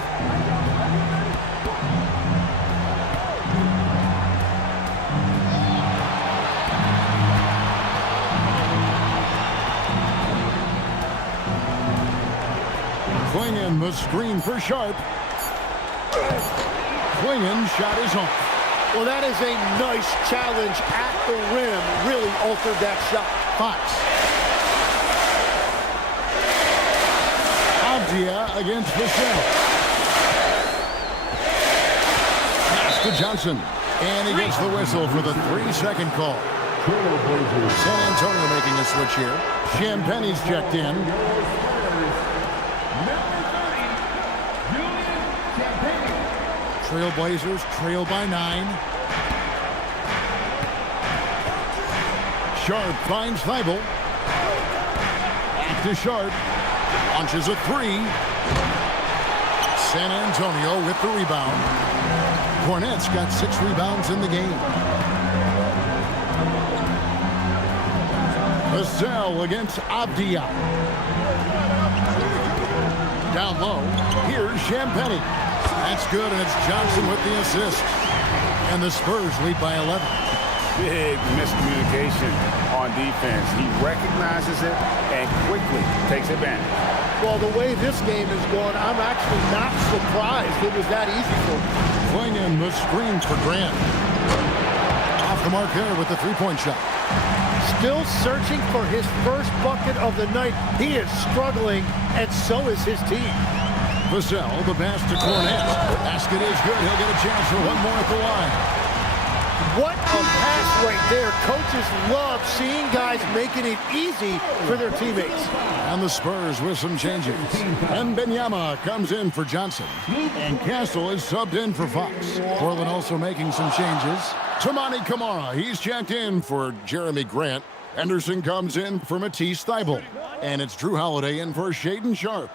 Klingon the screen for Sharp. Klingon shot is off. Well, that is a nice challenge at the rim. Really altered that shot. Fox. Abdia against Vassell. Pass to Johnson. And he gets the whistle for the 3-second call. San Antonio making a switch here. Champagne's checked in. Trailblazers trail by 9. Sharp finds Thibault. Back to Sharp. Launches a 3. San Antonio with the rebound. Cornette's got 6 rebounds in the game. Vassell against Abdia. Down low. Here's Champagnie. That's good, and it's Johnson with the assist. And the Spurs lead by 11. Big miscommunication on defense. He recognizes it and quickly takes advantage. Well, the way this game is going, I'm actually not surprised it was that easy for him. Klingon the screen for Grant. Off the mark there with the 3-point shot. Still searching for his first bucket of the night. He is struggling, and so is his team. Vassell, the pass to Cornette. Basket is good. He'll get a chance for one more at the line. What a pass right there. Coaches love seeing guys making it easy for their teammates. And the Spurs with some changes. And Benyama comes in for Johnson. And Castle is subbed in for Fox. Portland also making some changes. Tamani Kamara, he's checked in for Jeremy Grant. Anderson comes in for Matisse Thybulle. And it's Drew Holiday in for Shaedon Sharp.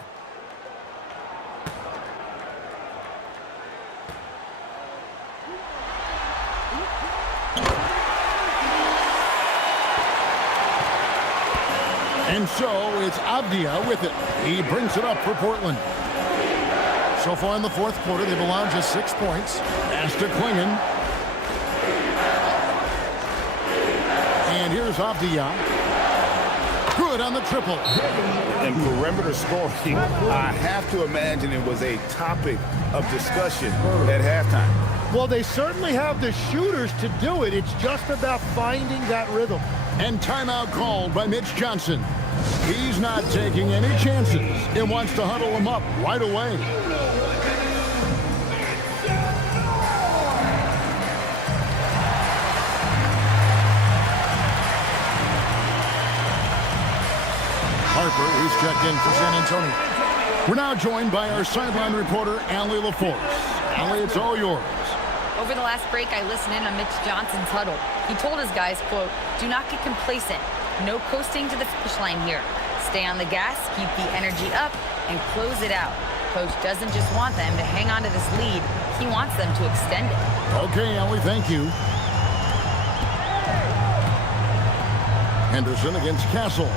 And so it's Abdia with it. He brings it up for Portland. So far in the fourth quarter, they've allowed just 6 points. Pass to Klingon. And here's Abdia. Good on the triple. And perimeter scoring, I have to imagine it was a topic of discussion at halftime. Well, they certainly have the shooters to do it. It's just about finding that rhythm. And timeout called by Mitch Johnson. He's not taking any chances. He wants to huddle him up right away. Harper, who's checked in for San Antonio. We're now joined by our sideline reporter, Allie LaForce. Allie, it's all yours. Over the last break, I listened in on Mitch Johnson's huddle. He told his guys, quote, "Do not get complacent. No coasting to the finish line here. Stay on the gas, keep the energy up, and close it out." Coach doesn't just want them to hang on to this lead. He wants them to extend it. Okay, Allie, thank you. Henderson against Castle.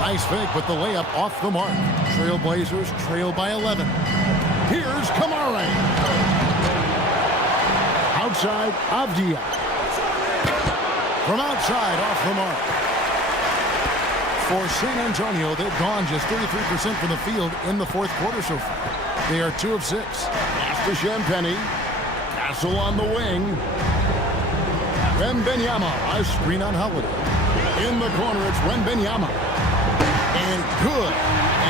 Nice fake, but the layup off the mark. Trailblazers trail by 11. Here's Kamare. Outside, Avdia. From outside, off the mark. For San Antonio, they've gone just 33% from the field in the fourth quarter so far. They are 2 of 6. Pass to Champagny. Castle on the wing. Wembenyama, a screen on Holiday. In the corner, it's Wembenyama. And good,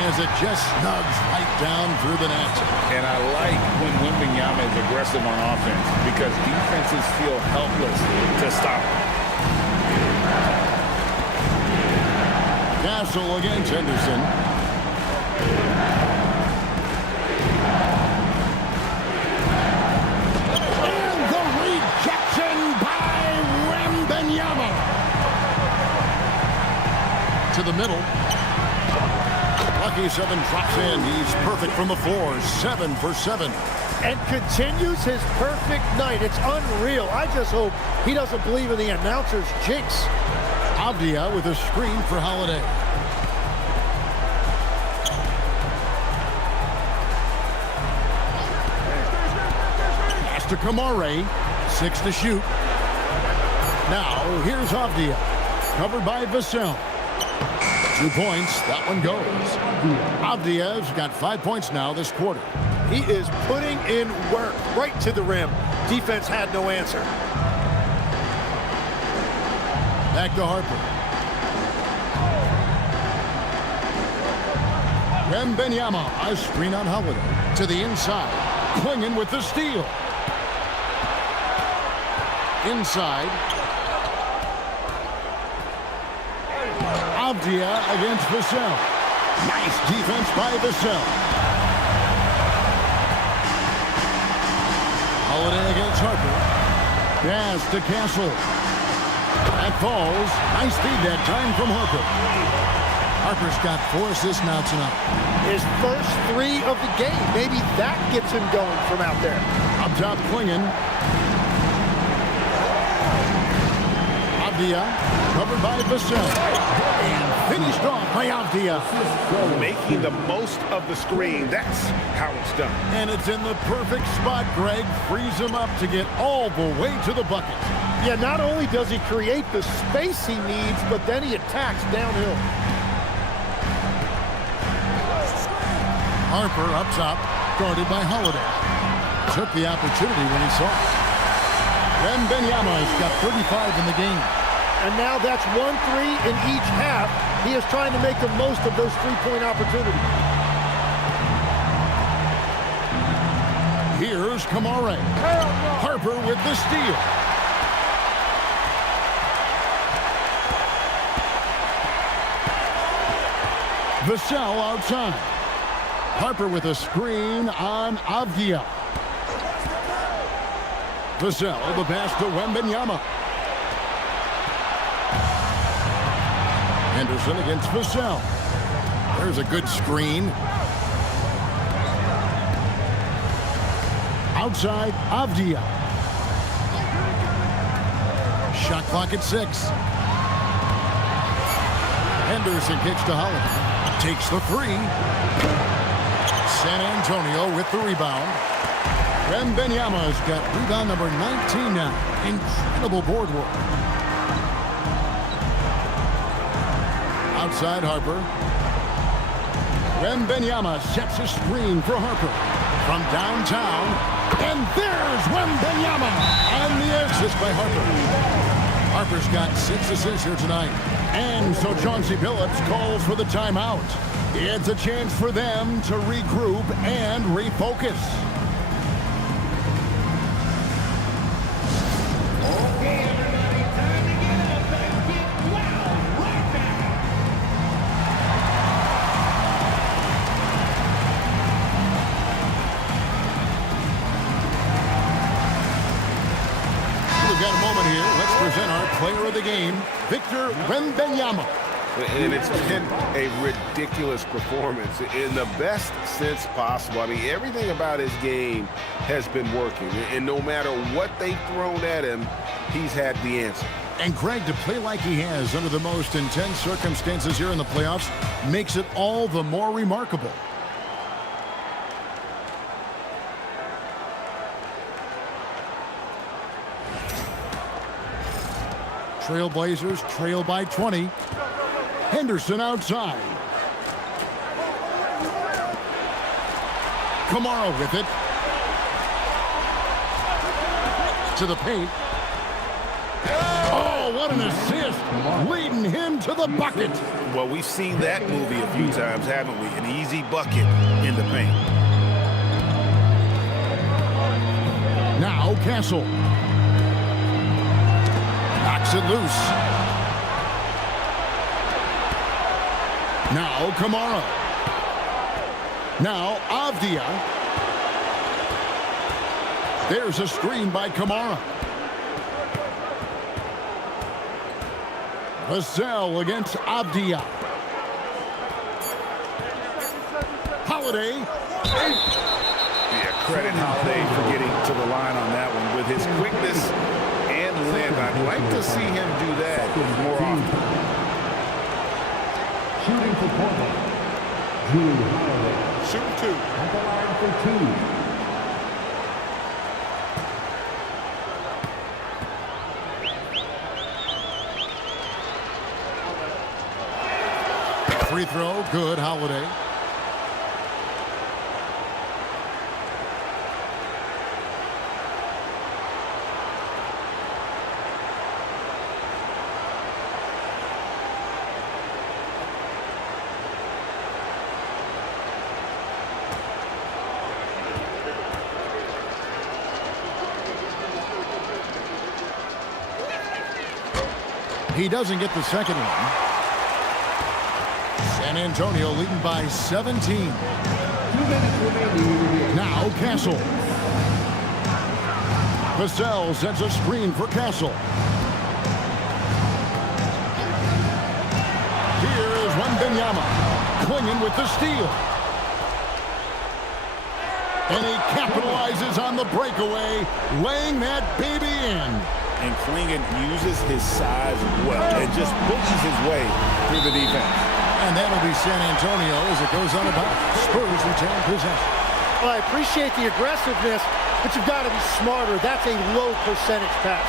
as it just snugs right down through the net. And I like when Wembanyama is aggressive on offense because defenses feel helpless to stop him. Castle against Henderson. And the rejection by Wembenyama. To the middle. Lucky 7 drops in. He's perfect from the floor. 7 for 7. And continues his perfect night. It's unreal. I just hope he doesn't believe in the announcer's jinx. Avdia with a screen for Holiday. Pass to Kamare. 6 to shoot. Now, here's Avdia. Covered by Vassell. 2 points. That one goes. Avdia's got 5 points now this quarter. He is putting in work right to the rim. Defense had no answer. Back to Harper. Wembenyama, a screen on Holiday. To the inside. Klingon with the steal. Inside. Avdia against Vassell. Nice defense by Vassell. Holiday against Harper. Pass to Castle. That falls. Nice feed that time from Harper. Harper's got 4 assists now tonight. His first 3 of the game. Maybe that gets him going from out there. Up top, Klingon. Avdia, covered by Vassell. And finished off by Avdia. Making the most of the screen. That's how it's done. And it's in the perfect spot, Greg. Frees him up to get all the way to the bucket. Yeah, not only does he create the space he needs, but then he attacks downhill. Harper up top, guarded by Holiday. Took the opportunity when he saw it. Wembenyama's got 35 in the game. And now that's 1 3 in each half. He is trying to make the most of those 3-point opportunities. Here's Kamare. Harper with the steal. Vassell outside. Harper with a screen on Avdia. Vassell, the pass to Wembenyama. Henderson against Vassell. There's a good screen. Outside, Avdia. Shot clock at 6. Henderson kicks to Holiday. Takes the 3. San Antonio with the rebound. Wembanyama's got rebound number 19 now. Incredible board work. Outside Harper. Wembanyama sets a screen for Harper. From downtown. And there's Wembanyama. And the assist by Harper. Harper's got 6 assists here tonight. And so Chauncey Billups calls for the timeout. It's a chance for them to regroup and refocus. Okay, everybody, time to get up and get loud right now. We've got a moment here. Let's present our player of the game, Victor Wembanyama. And it's been a ridiculous performance in the best sense possible. I mean, everything about his game has been working. And no matter what they've thrown at him, he's had the answer. And Greg, to play like he has under the most intense circumstances here in the playoffs makes it all the more remarkable. Trailblazers trail by 20. Henderson outside. Kamara with it. To the paint. Oh, what an assist. Leading him to the bucket. Well, we've seen that movie a few times, haven't we? An easy bucket in the paint. Now Castle. Knocks it loose. Now Kamara. Now Avdia. There's a screen by Kamara. Vassell against Avdia. Holiday. Yeah, credit Holiday for getting to the line on that one. With his quickness and length, I'd like to see him do that more often. Shooting for Portland, Drew Holiday. Shooting 2. At the line for 2. Free throw, good, Holiday. He doesn't get the second one. San Antonio leading by 17. 2 minutes remaining. Now Castle. Vassell sends a screen for Castle. Here is Wembanyama clinging with the steal. And he capitalizes on the breakaway, laying that baby in. And Klingon uses his size well and just pushes his way through the defense. And that'll be San Antonio as it goes on about. Spurs retain possession. Well, I appreciate the aggressiveness, but you've got to be smarter. That's a low percentage pass.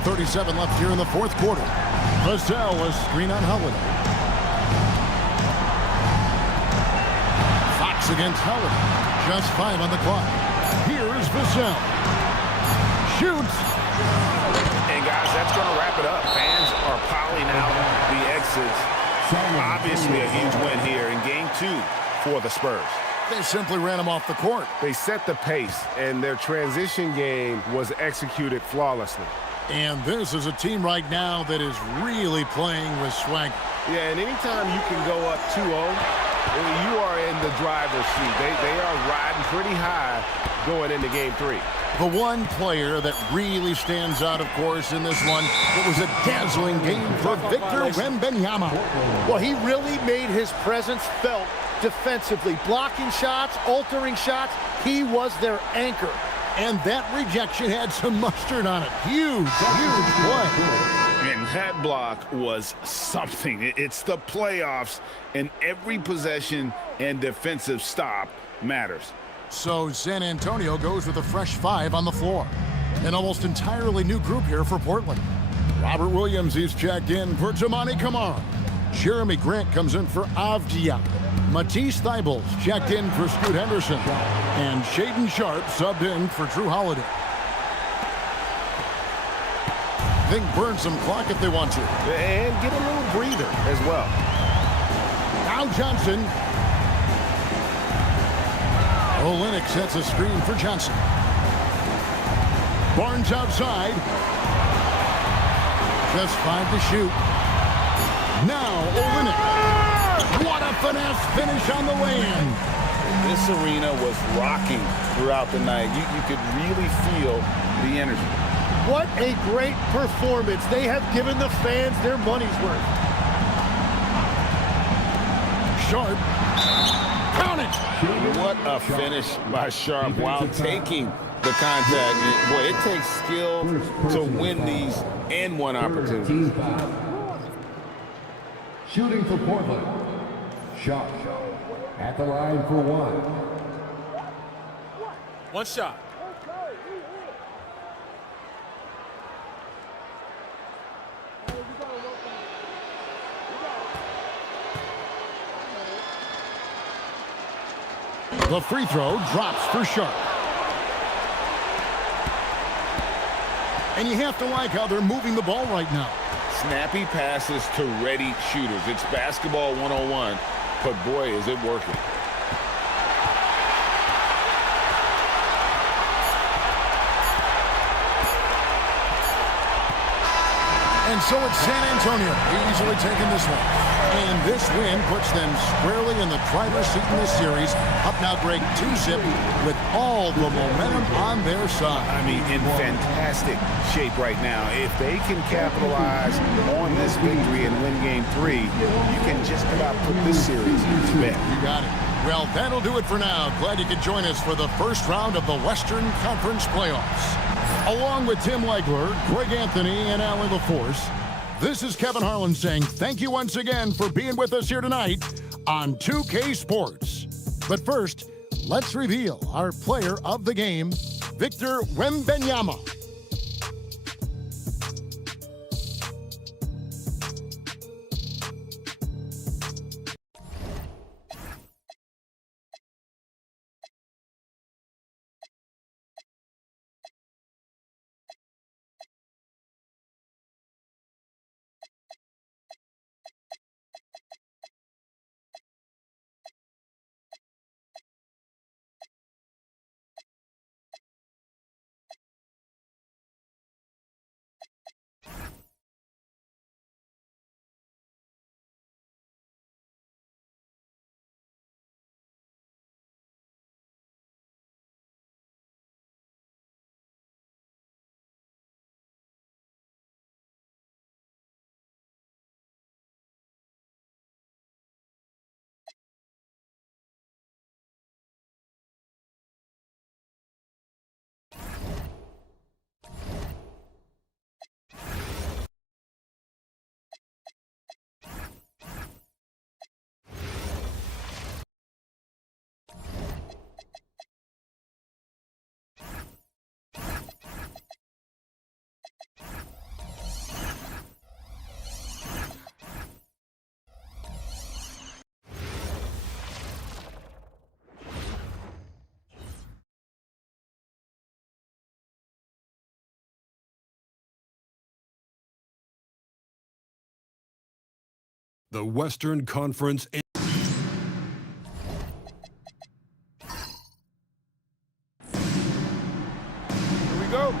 .37 left here in the fourth quarter. Vassell was screen on Holiday. Fox against Holiday. Just 5 on the clock. Here's Vassell. Shoots. And guys, that's going to wrap it up. Fans are piling out the exits. Obviously a huge win here in game 2 for the Spurs. They simply ran him off the court. They set the pace, and their transition game was executed flawlessly. And this is a team right now that is really playing with swagger. Yeah, and anytime you can go up 2-0, you are in the driver's seat. They are riding pretty high going into game 3. The one player that really stands out, of course, in this one, it was a dazzling game for Victor Wembanyama. Well, he really made his presence felt defensively. Blocking shots, altering shots. He was their anchor. And that rejection had some mustard on it. Huge play. And that block was something. It's the playoffs, and every possession and defensive stop matters. So San Antonio goes with a fresh 5 on the floor. An almost entirely new group here for Portland. Robert Williams, he's checked in for Tamani Kamara. Jeremy Grant comes in for Avdia. Matisse Thybulls checked in for Scoot Henderson. And Shaden Sharp subbed in for Drew Holiday. Think burn some clock if they want to. And get a little breather as well. Now Johnson. Olynyk sets a screen for Johnson. Barnes outside. Just 5 to shoot. Now Olynyk. What a finesse finish on the way-in. This arena was rocking throughout the night. You could really feel the energy. What a great performance. They have given the fans their money's worth. Sharp. Count it. What a finish by Sharp while taking the contact. Boy, it takes skill to win these and one opportunity. Shooting for Portland. Sharp at the line for 1. One shot. The free throw drops for Sharp. And you have to like how they're moving the ball right now. Snappy passes to ready shooters. It's basketball 101, but boy, is it working. And so it's San Antonio easily taking this one. And this win puts them squarely in the driver's seat in this series. Up now, Greg, 2-zip with all the momentum on their side. I mean, in fantastic shape right now. If they can capitalize on this victory and win game 3, you can just about put this series to bed. You got it. Well, that'll do it for now. Glad you could join us for the first round of the Western Conference playoffs. Along with Tim Legler, Greg Anthony, and Allie LaForce, this is Kevin Harlan saying thank you once again for being with us here tonight on 2K Sports. But first, let's reveal our player of the game, Victor Wembanyama. The Western Conference. Here we go.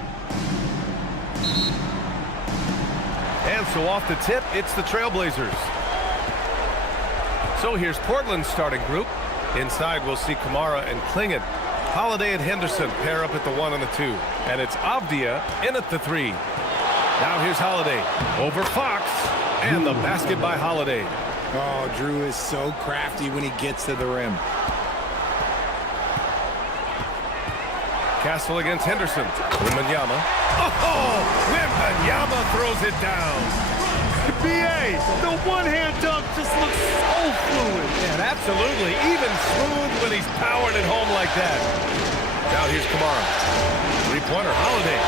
And so off the tip, it's the Trailblazers. So here's Portland's starting group. Inside, we'll see Kamara and Klingon. Holiday and Henderson pair up at the 1 and the 2. And it's Avdia in at the 3. Now here's Holiday over Fox. And the basket by Holiday. Oh, Drew is so crafty when he gets to the rim. Castle against Henderson. Wembanyama. Oh, Wembanyama throws it down. B.A., the one-hand dunk just looks so fluid. And absolutely, even smooth when he's powering it home like that. Now here's Kamara. Three-pointer, Holiday.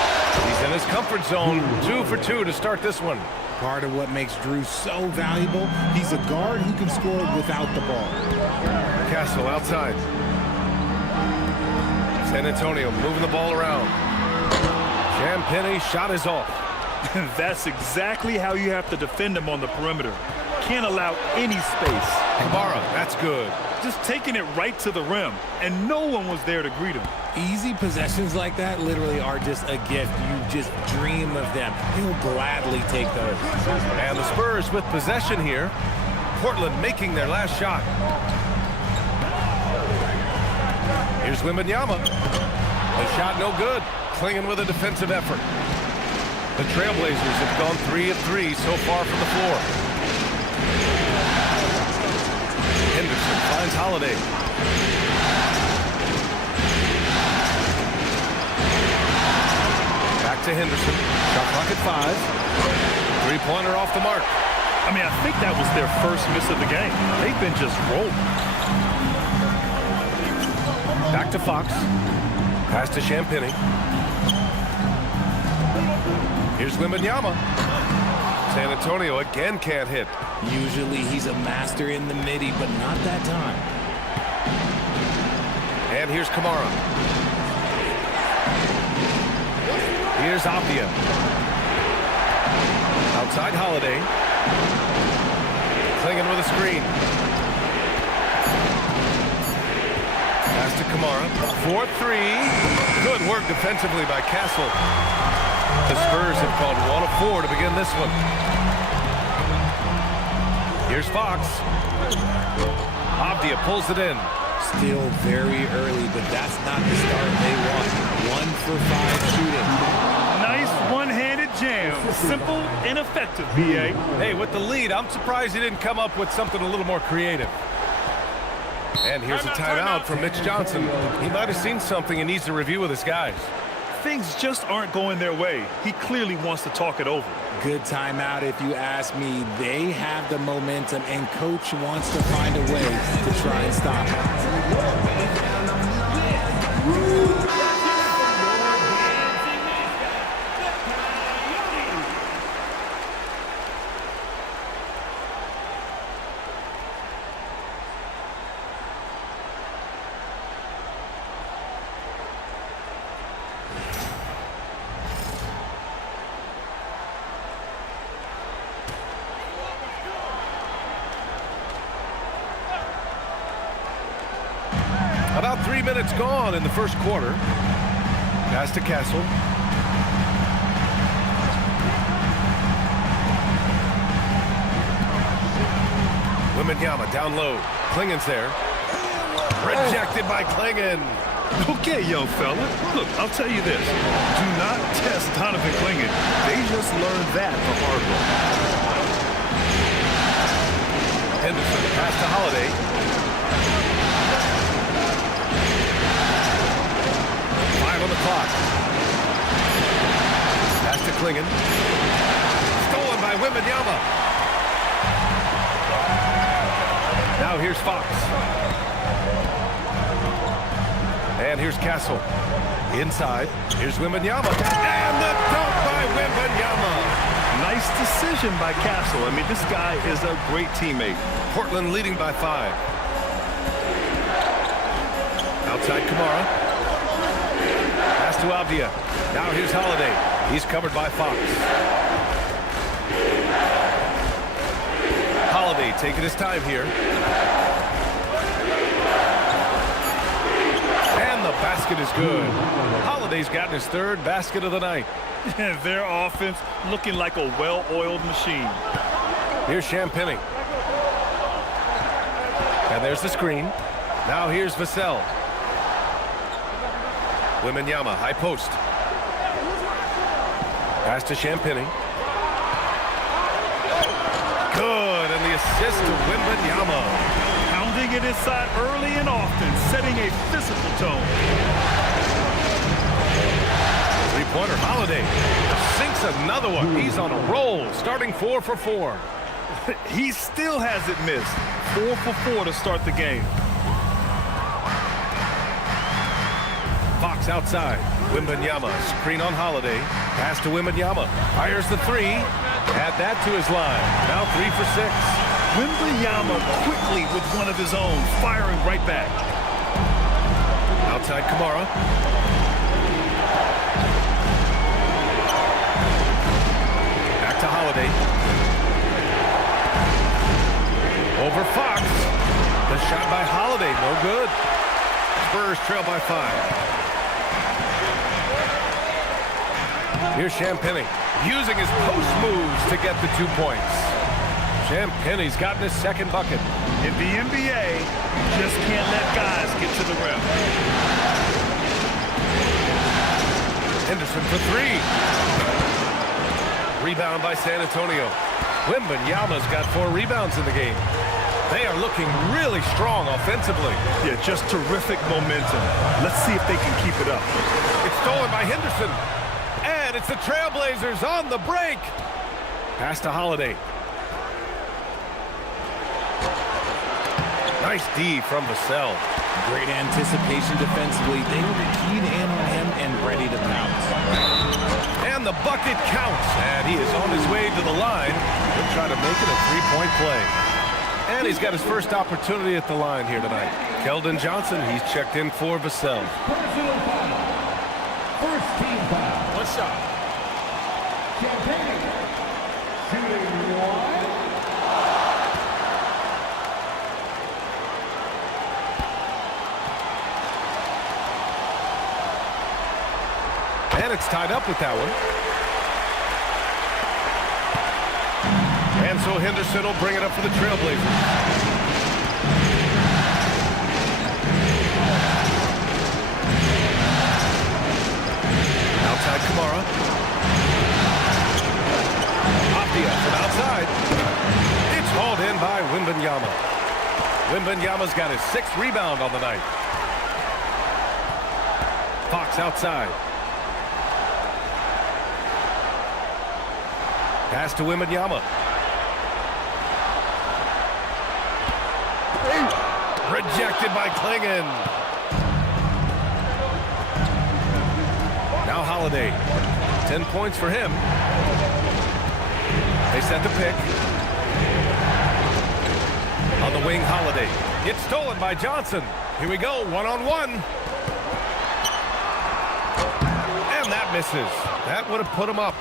He's in his comfort zone. 2 for 2 to start this one. Part of what makes Drew so valuable, he's a guard who can score without the ball. Castle outside. San Antonio moving the ball around. Champagnie shot is off. That's exactly how you have to defend him on the perimeter. Can't allow any space. Kamara, that's good. Just taking it right to the rim, and no one was there to greet him. Easy possessions like that literally are just a gift. You just dream of them. He'll gladly take those. And the Spurs with possession here. Portland making their last shot. Here's Wembanyama. The shot no good. Clinging with a defensive effort. The Trailblazers have gone 3 of 3 so far from the floor. Henderson finds Holiday. Back to Henderson. Shot clock at 5. Three-pointer off the mark. I mean, I think that was their first miss of the game. They've been just rolling. Back to Fox. Pass to Champagnie. Here's Wembanyama. San Antonio again can't hit. Usually he's a master in the midi, but not that time. And here's Kamara. Here's Avdia. Outside Holiday. Clinging with a screen. Pass to Kamara. 4-3. Good work defensively by Castle. The Spurs have called 1 of 4 to begin this one. Here's Fox. Avdia pulls it in. Still very early, but that's not the start they want. 1 for 5 shooting. Nice one-handed jam. Simple and effective, B.A. Hey, with the lead, I'm surprised he didn't come up with something a little more creative. And here's a timeout from Mitch Johnson. He might have seen something and needs to review with his guys. Things just aren't going their way. He clearly wants to talk it over. Good timeout if you ask me. They have the momentum, and coach wants to find a way to try and stop it. About 3 minutes gone in the first quarter. Pass to Castle. Wembanyama down low. Klingen's there. Rejected by Klingen. Okay, young fella. Look, I'll tell you this. Do not test Donovan Klingen. They just learned that the hard way. Henderson pass to Holiday. 5 on the clock. Pass to Klingen. Stolen by Wembanyama. Now here's Fox. And here's Castle. Inside. Here's Wembanyama. And the dunk by Wembanyama. Nice decision by Castle. I mean, this guy is a great teammate. Portland leading by 5. Outside Kamara. Pass to Avdia. Now here's Holiday. He's covered by Fox. Holiday taking his time here. And the basket is good. Holiday's gotten his 3rd basket of the night. Their offense looking like a well-oiled machine. Here's Champagnie. And there's the screen. Now here's Vassell. Wembanyama, high post. Pass to Champagnie. Good, and the the assist to Wembanyama. Pounding it inside early and often, setting a physical tone. Three-pointer, Holiday. Sinks another one. He's on a roll, starting 4 for 4. He still hasn't missed. 4 for 4 to start the game. Fox outside. Wembanyama, screen on Holiday. Pass to Wembanyama. Fires the three. Add that to his line. Now 3 for 6. Wembanyama quickly with one of his own, firing right back. Outside Kamara. Back to Holiday. Over Fox. The shot by Holiday, no good. Spurs trail by 5. Here's Champagnie, using his post moves to get the 2 points. Champagnie's gotten his second bucket. In the NBA, just can't let guys get to the rim. Henderson for 3. Rebound by San Antonio. Wembanyama's got 4 rebounds in the game. They are looking really strong offensively. Yeah, just terrific momentum. Let's see if they can keep it up. It's stolen by Henderson. And it's the Trailblazers on the break. Pass to Holiday. Nice D from Vassell. Great anticipation defensively. They were keyed in on him and ready to pounce. And the bucket counts. And he is on his way to the line. He'll try to make it a 3-point play. And he's got his first opportunity at the line here tonight. Keldon Johnson, he's checked in for Vassell. Personal foul. First team foul. One shot. Champagnie. Shooting 1. And it's tied up with that one. And so Henderson will bring it up for the Trailblazers. Outside Kamara. Apia from outside. It's hauled in by Wembanyama. Wembanyama's got his 6th rebound on the night. Fox outside. Pass to Wembanyama. Rejected by Klingon. Now Holiday. 10 points for him. They set the pick. On the wing, Holiday. It's stolen by Johnson. Here we go, 1-on-1. And that misses. That would have put him up.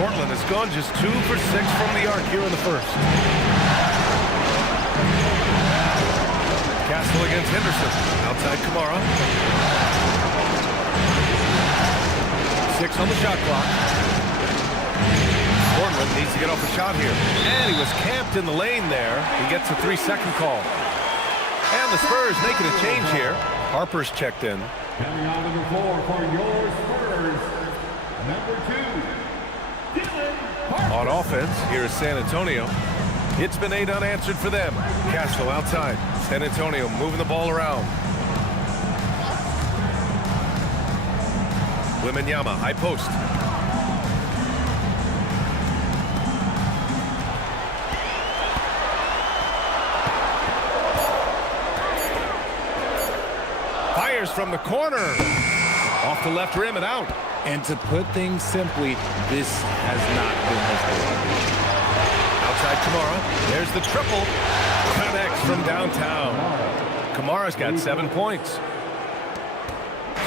Portland has gone just 2 for 6 from the arc here in the first. Castle against Henderson. Outside Kamara. 6 on the shot clock. Portland needs to get off a shot here. And he was camped in the lane there. He gets a 3-second call. And the Spurs making a change here. Harper's checked in. Coming onto the floor for your Spurs, number 2. On offense, here is San Antonio. It's been 8 unanswered for them. Castle outside. San Antonio moving the ball around. Wembanyama, high post. Fires from the corner. Off the left rim and out. And to put things simply, this has not been his day. Outside Kamara. There's the triple. Connects from downtown. Kamara's got 7 points.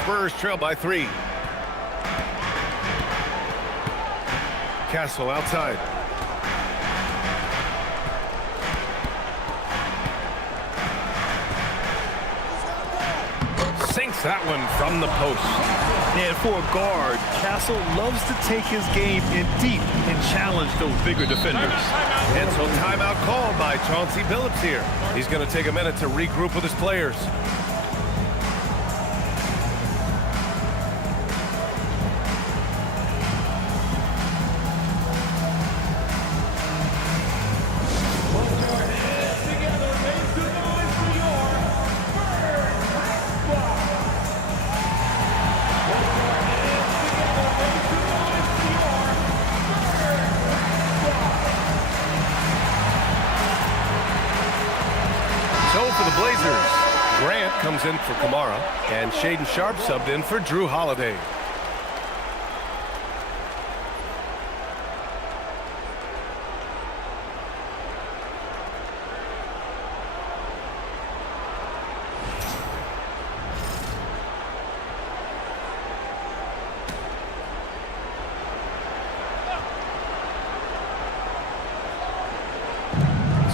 Spurs trail by 3. Castle outside. Sinks that one from the post. And for a guard, Castle loves to take his game in deep and challenge those bigger defenders. And so timeout called by Chauncey Billups here. He's going to take a minute to regroup with his players. comes in for Kamara, and Shaden Sharp subbed in for Drew Holiday.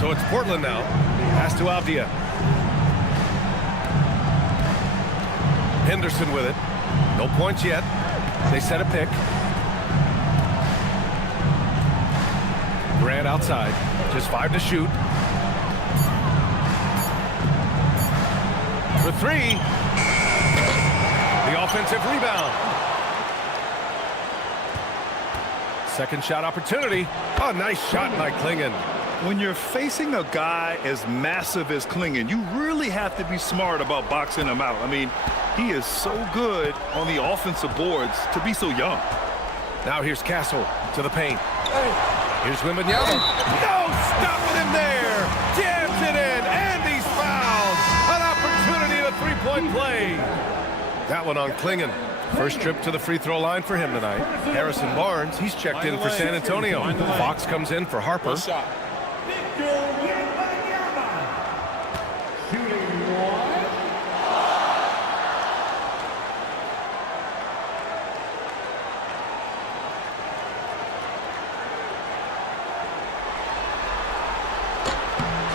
So it's Portland now. Pass to Avdia. Henderson with it. No points yet. They set a pick. Grant outside. Just 5 to shoot. For 3. The offensive rebound. Second shot opportunity. Oh, nice shot by Klingon. When you're facing a guy as massive as Klingon, you really have to be smart about boxing him out. I mean, he is so good on the offensive boards to be so young. Now here's Castle to the paint. Here's Wembanyama. No, stopping him there. Jams it in, and he's fouled. An opportunity at a three-point play. That one on Klingon. First trip to the free throw line for him tonight. Harrison Barnes, he's checked in for San Antonio. Fox comes in for Harper.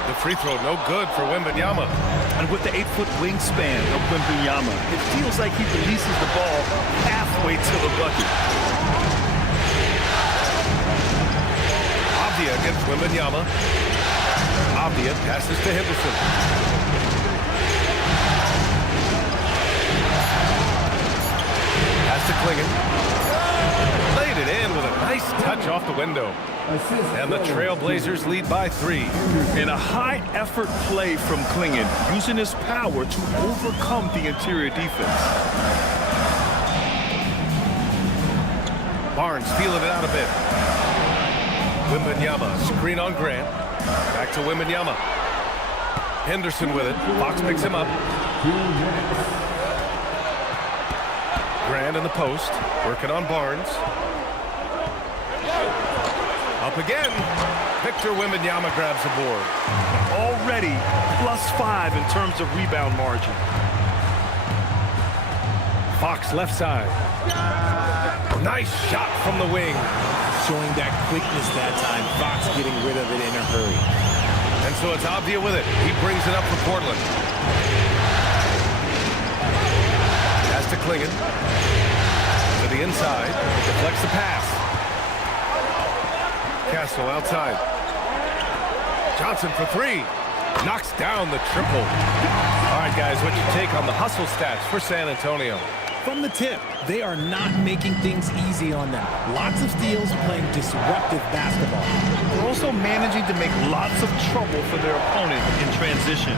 The free throw no good for Wembanyama. And with the 8-foot wingspan of Wembanyama, it feels like he releases the ball halfway to the bucket. Avdia against Wembanyama. Avdia passes to Henderson. Pass to Klingon. Laid it in with a nice touch off the window. And the Trailblazers lead by 3. In a high-effort play from Klingon, using his power to overcome the interior defense. Barnes feeling it out a bit. Wembanyama, screen on Grant. Back to Wembanyama. Henderson with it. Fox picks him up. Grant in the post, working on Barnes. Up again. Victor Wembanyama grabs the board. Already +5 in terms of rebound margin. Fox left side. Nice shot from the wing. Showing that quickness that time. Fox getting rid of it in a hurry. And so it's Avdia with it. He brings it up for Portland. Pass to Klingon. To the inside. Deflects the pass. Castle outside. Johnson for 3. Knocks down the triple. All right, guys, what's your take on the hustle stats for San Antonio? From the tip, they are not making things easy on them. Lots of steals, playing disruptive basketball. They're also managing to make lots of trouble for their opponent in transition.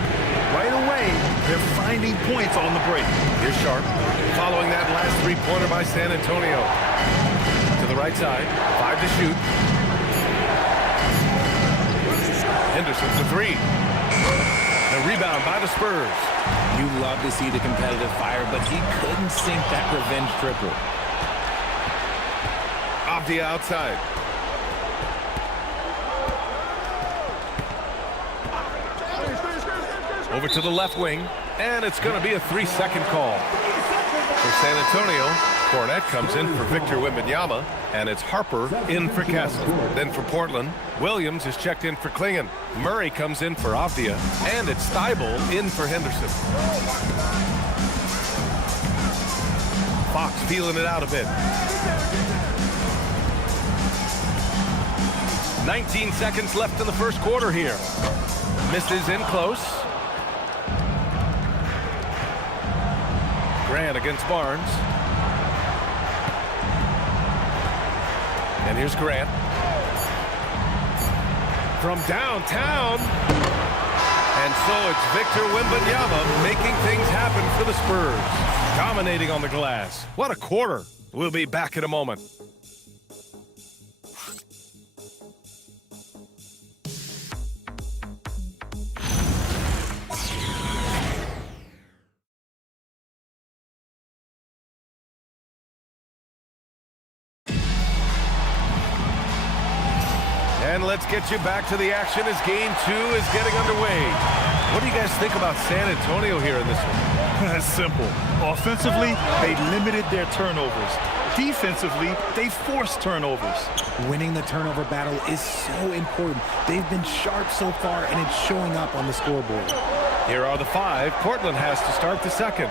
Right away, they're finding points on the break. Here's Sharp, following that last three-pointer by San Antonio. To the right side, 5 to shoot. Henderson for 3. The rebound by the Spurs. You love to see the competitive fire, but he couldn't sink that revenge triple. Avdia outside. Over to the left wing, and it's going to be a 3-second call. For San Antonio, Cornette comes in for Victor Wembanyama, and it's Harper in for Castle. Then for Portland, Williams is checked in for Klingon. Murray comes in for Avdia, and it's Thibault in for Henderson. Fox feeling it out a bit. 19 seconds left in the first quarter here. Misses in close. Grant against Barnes. And here's Grant. From downtown. And so it's Victor Wembanyama making things happen for the Spurs. Dominating on the glass. What a quarter. We'll be back in a moment. let's get you back to the action as game 2 is getting underway. What do you guys think about San Antonio here in this one? That's simple. Offensively, they limited their turnovers. Defensively, they forced turnovers. Winning the turnover battle is so important. They've been sharp so far, and it's showing up on the scoreboard. Here are the 5. Portland has to start the second.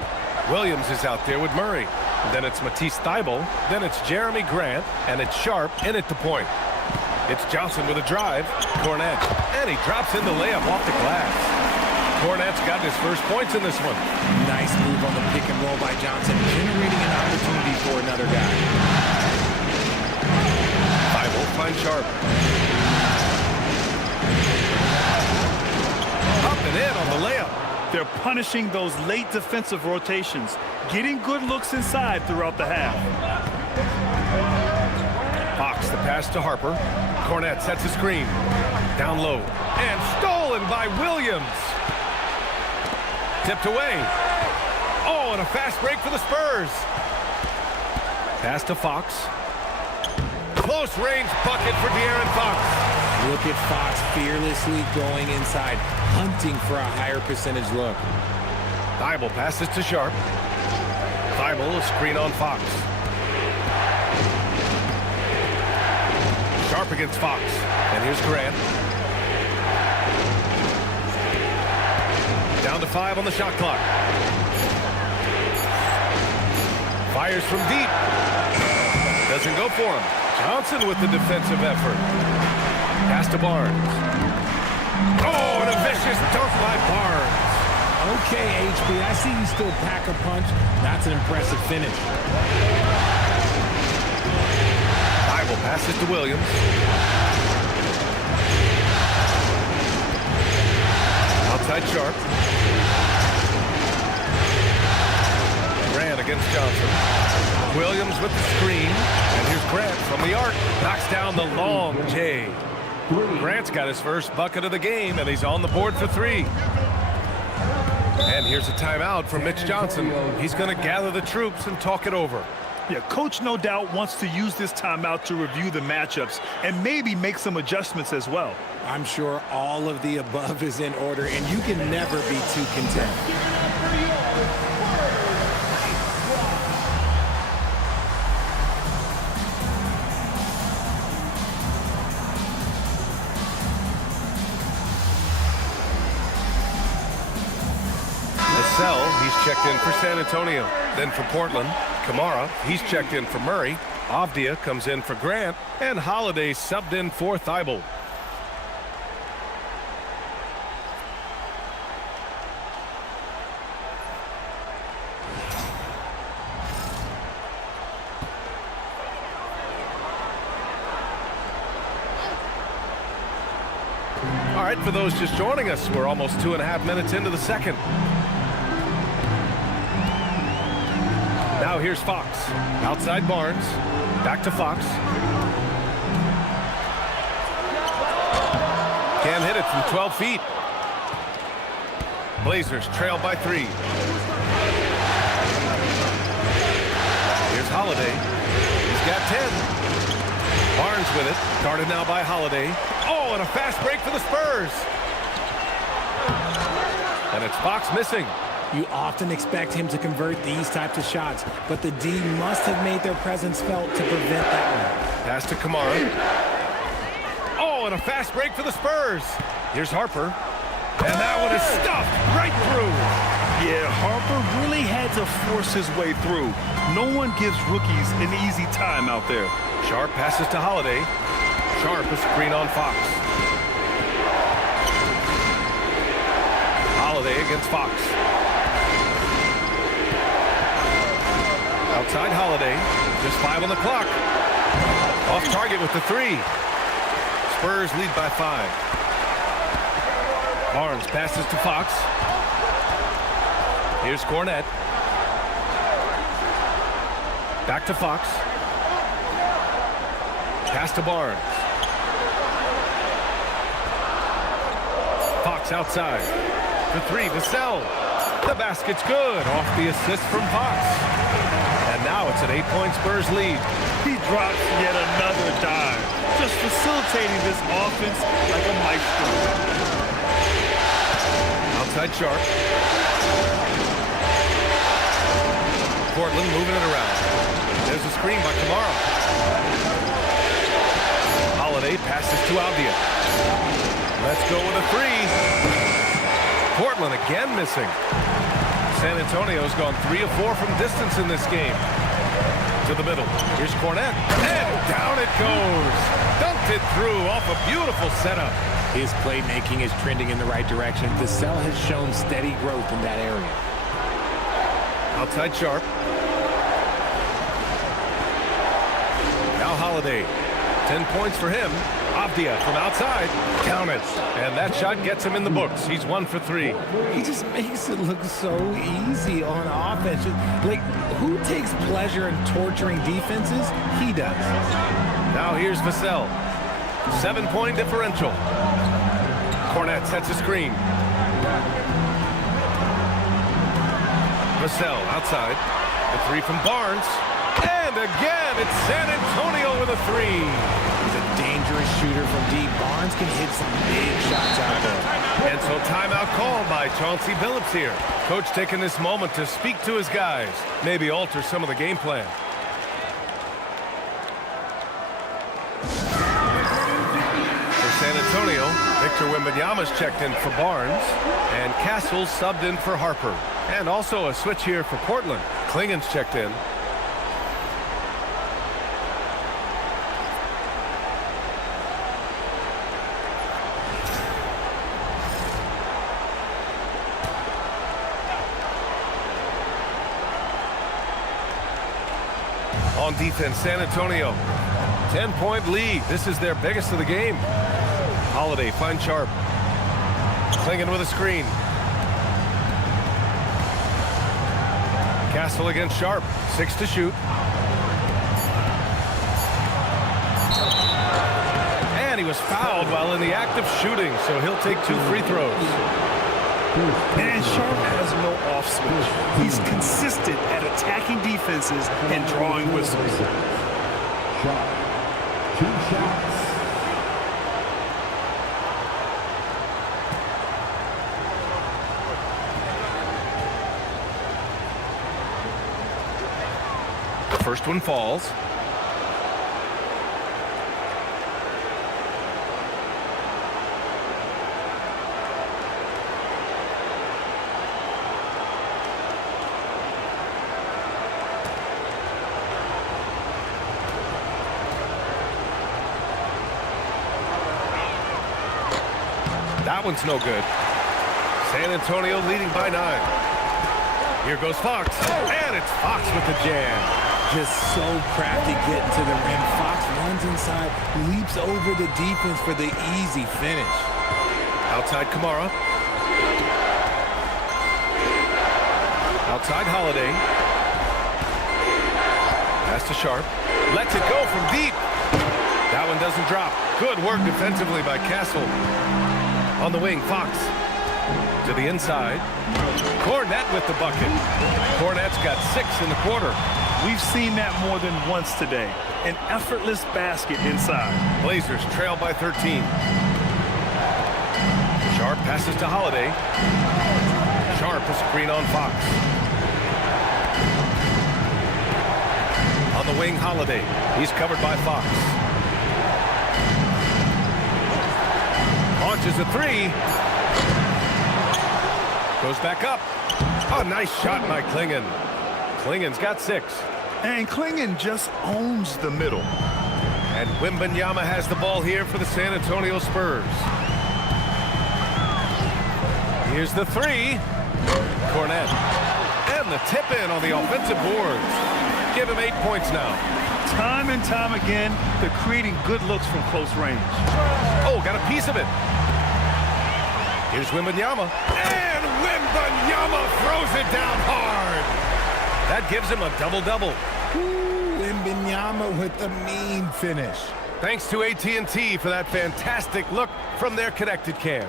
Williams is out there with Murray. Then it's Matisse Thybulle. Then it's Jeremy Grant. And it's Sharp in at the point. It's Johnson with a drive. Cornet. And he drops in the layup off the glass. Cornet's got his first points in this one. Nice move on the pick and roll by Johnson, generating an opportunity for another guy. Thybulle finds Sharp. Up and in on the layup. They're punishing those late defensive rotations, getting good looks inside throughout the half. Fox the pass to Harper. Cornet sets a screen. Down low. And stolen by Williams. Tipped away. Oh, and a fast break for the Spurs. Pass to Fox. Close range bucket for De'Aaron Fox. Look at Fox fearlessly going inside, hunting for a higher percentage look. Thybulle passes to Sharp. Thybulle, a screen on Fox. Sharp against Fox. And here's Grant. Down to 5 on the shot clock. Fires from deep. Doesn't go for him. Johnson with the defensive effort. Pass to Barnes. Oh, and a vicious dunk by Barnes. Okay, HB, I see you still pack a punch. That's an impressive finish. Thybulle passes to Williams. Outside Sharp. Grant against Johnson. Williams with the screen. And here's Grant from the arc. Knocks down the long J. Grant's got his first bucket of the game, and he's on the board for 3. And here's a timeout from Mitch Johnson. He's going to gather the troops and talk it over. Yeah, coach no doubt wants to use this timeout to review the matchups and maybe make some adjustments as well. I'm sure all of the above is in order, and you can never be too content. He's checked in for San Antonio. Then for Portland, Kamara, he's checked in for Murray. Avdia comes in for Grant. And Holiday subbed in for Thybulle. All right, for those just joining us, we're almost 2.5 minutes into the second. Now here's Fox. Outside Barnes. Back to Fox. Can't hit it from 12 feet. Blazers trail by 3. Here's Holiday. He's got 10. Barnes with it. Guarded now by Holiday. Oh, and a fast break for the Spurs. And it's Fox missing. You often expect him to convert these types of shots, but the D must have made their presence felt to prevent that one. Pass to Kamara. Oh, and a fast break for the Spurs. Here's Harper. And that one is stuffed right through. Yeah, Harper really had to force his way through. No one gives rookies an easy time out there. Sharp passes to Holiday. Sharp a screen on Fox. Holiday against Fox. Outside Holiday. Just 5 on the clock. Off target with the 3. Spurs lead by 5. Barnes passes to Fox. Here's Cornet. Back to Fox. Pass to Barnes. Fox outside. The 3, Vassell. The basket's good. Off the assist from Fox. And now Now it's an 8-point Spurs lead. He drops yet another dive, just facilitating this offense like a maestro. Outside Sharp. Portland moving it around. There's a screen by Kamara. Holiday passes to Avdia. Let's go with a three. Portland again missing. San Antonio's gone 3 of 4 from distance in this game. To the middle. Here's Cornette. And down it goes. Dunked it through off a beautiful setup. His playmaking is trending in the right direction. Vassell has shown steady growth in that area. Outside Sharp. Now Holiday. 10 points for him. Avdia from outside. Count it. And that shot gets him in the books. He's 1 for 3. He just makes it look so easy on offense. Like, who takes pleasure in torturing defenses? He does. Now here's Vassell. 7-point differential. Cornette sets a screen. Vassell outside. The three from Barnes. And again, it's San Antonio with a three. He's a dangerous shooter from deep. Barnes can hit some big shots out there. And so timeout called by Chauncey Billups here. Coach taking this moment to speak to his guys. Maybe alter some of the game plan. For San Antonio, Victor Wembanyama's checked in for Barnes. And Castle's subbed in for Harper. And also a switch here for Portland. Klingen's checked in. On defense, San Antonio, 10-point lead. This is their biggest of the game. Holiday finds Sharp. Klingen with a screen. Castle against Sharp. 6 to shoot. And he was fouled while in the act of shooting, so he'll take 2 free throws. And Sharp has no off switch. He's consistent at attacking defenses and drawing whistles. Shot. 2 shots. The first one falls. That one's no good. San Antonio leading by 9. Here goes Fox. And it's Fox with the jam. Just so crafty getting to the rim. Fox runs inside, leaps over the defense for the easy finish. Outside Kamara. Outside Holiday. Pass to Sharp. Lets it go from deep. That one doesn't drop. Good work defensively by Castle. On the wing, Fox. To the inside. Cornette with the bucket. Cornette's got 6 in the quarter. We've seen that more than once today. An effortless basket inside. Blazers trail by 13. Sharp passes to Holiday. Sharp a screen on Fox. On the wing, Holiday. He's covered by Fox. Launches a 3. Goes back up. Oh, nice shot by Klingen. Klingen's got 6. And Klingen just owns the middle. And Wembanyama has the ball here for the San Antonio Spurs. Here's the 3. Cornette. And the tip in on the offensive boards. Give him 8 points now. Time and time again, they're creating good looks from close range. Oh, got a piece of it. Here's Wembanyama. And Wembanyama throws it down hard. That gives him a double-double. Wembanyama with the mean finish. Thanks to AT&T for that fantastic look from their connected cam.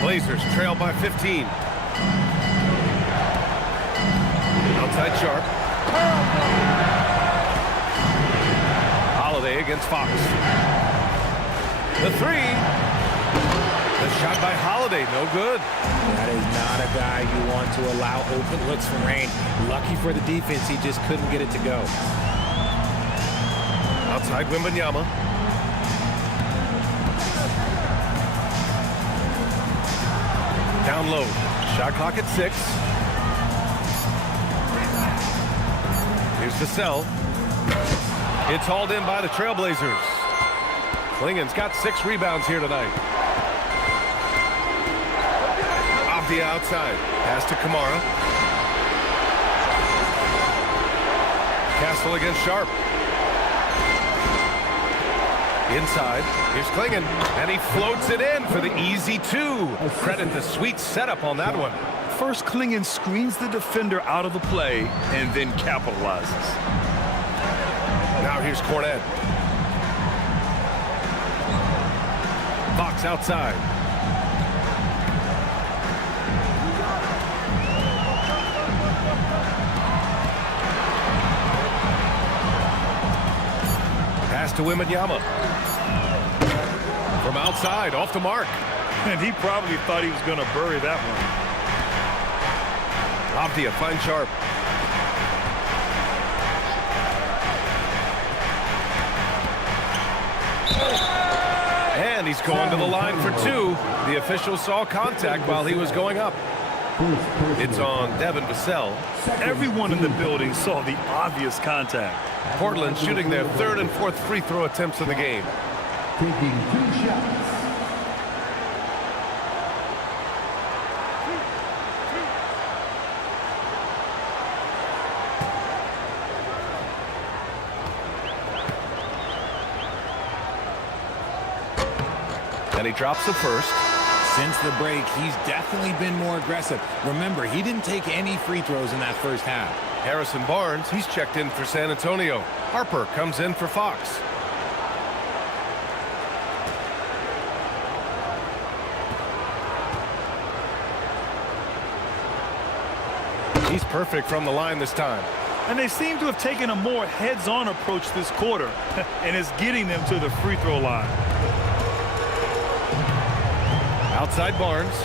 Blazers trail by 15. Outside Sharp. against Fox. The three. The shot by Holiday, no good. That is not a guy you want to allow open looks from range. Lucky for the defense, he just couldn't get it to go. Outside Wembanyama. Down low. Shot clock at 6. Here's Vassell. It's hauled in by the Trailblazers. Klingen's got 6 rebounds here tonight. Off the outside. Pass to Kamara. Castle against Sharp. Inside, here's Klingen, and he floats it in for the easy 2. Credit the sweet setup on that one. First, Klingen screens the defender out of the play and then capitalizes. Now here's Cornet. Fox outside. Pass to Wembanyama. From outside, off the mark. And he probably thought he was going to bury that one. Avdia finds Sharp. And he's going to the line for 2. The official saw contact while he was going up. It's on Devin Vassell. Everyone in the building saw the obvious contact. Portland shooting their 3rd and 4th free throw attempts of the game. Taking 2 shots. And he drops the first. Since the break, he's definitely been more aggressive. Remember, he didn't take any free throws in that first half. Harrison Barnes, he's checked in for San Antonio. Harper comes in for Fox. He's perfect from the line this time. And they seem to have taken a more heads-on approach this quarter, and it's getting them to the free throw line. Outside Barnes.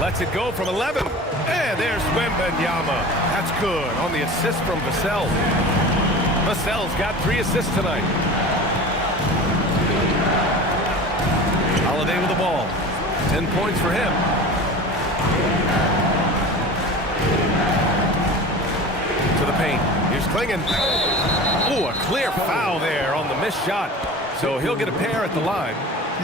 Lets it go from 11. And there's Wembanyama. That's good on the assist from Vassell. Vassell's got 3 assists tonight. Holiday with the ball. 10 points for him. To the paint. Here's Klingen. Ooh, a clear foul there on the missed shot. So he'll get a pair at the line.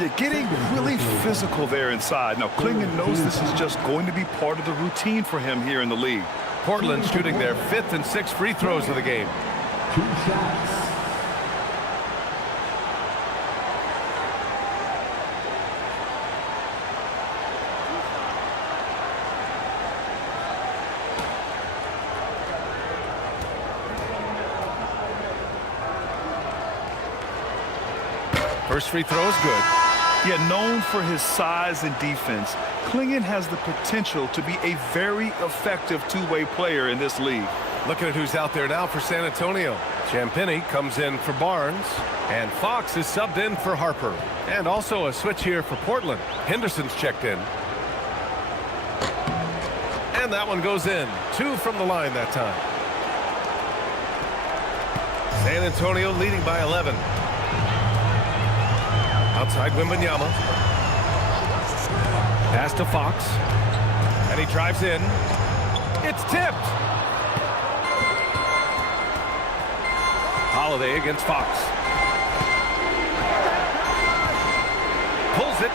Yeah, getting really physical there inside. Now, Klingen knows this is just going to be part of the routine for him here in the league. Portland shooting their 5th and 6th free throws of the game. 2 shots. First free throw is good. Yet known for his size and defense, Klingen has the potential to be a very effective two-way player in this league. Looking at who's out there now for San Antonio. Champagnie comes in for Barnes, and Fox is subbed in for Harper. And also a switch here for Portland. Henderson's checked in. And that one goes in. 2 from the line that time. San Antonio leading by 11. Outside Wembanyama. Pass to Fox. And he drives in. It's tipped. Holiday against Fox. Pulls it.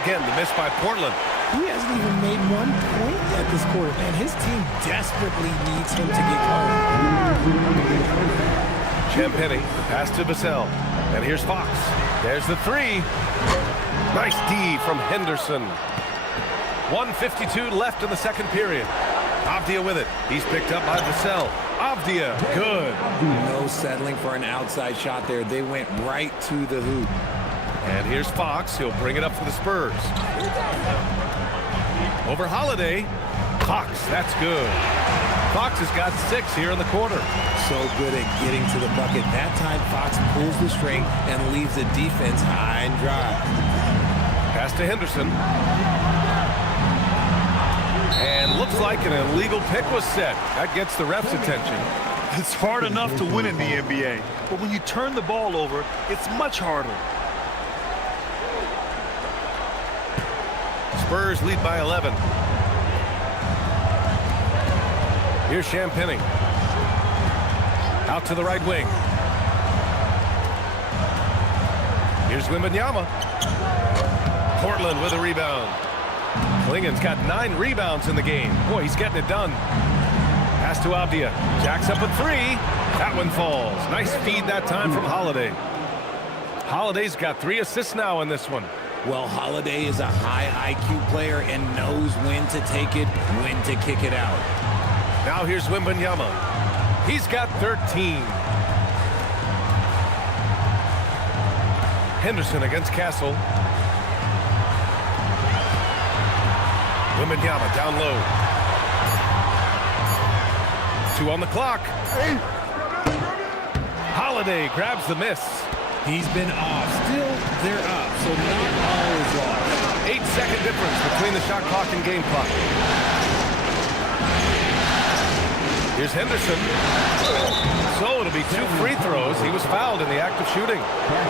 Again, the miss by Portland. He hasn't even made 1 point yet this quarter, and his team desperately needs him to get going. Champagnie, pass to Vassell. And here's Fox. There's the 3. Nice D from Henderson. 1:52 left in the second period. Avdia with it. He's picked up by Vassell. Avdia, good. No settling for an outside shot there. They went right to the hoop. And here's Fox. He'll bring it up for the Spurs. Over Holiday. Fox, that's good. Fox has got 6 here in the quarter. So good at getting to the bucket. That time, Fox pulls the string and leaves the defense high and dry. Pass to Henderson. And looks like an illegal pick was set. That gets the ref's attention. It's hard enough to win in the NBA, but when you turn the ball over, it's much harder. Spurs lead by 11. Here's Champagnie. Out to the right wing. Here's Wembanyama. Portland with a rebound. Klingen's got 9 rebounds in the game. Boy, he's getting it done. Pass to Avdia. Jacks up a 3. That one falls. Nice feed that time from Holiday. Holiday's got 3 assists now in this one. Well, Holiday is a high IQ player and knows when to take it, when to kick it out. Now here's Wembanyama. He's got 13. Henderson against Castle. Wembanyama down low. 2 on the clock. Holiday grabs the miss. He's been off. Still, they're up, so not all is lost. 8-second difference between the shot clock and game clock. Here's Henderson. So it'll be 2 free throws. He was fouled in the act of shooting.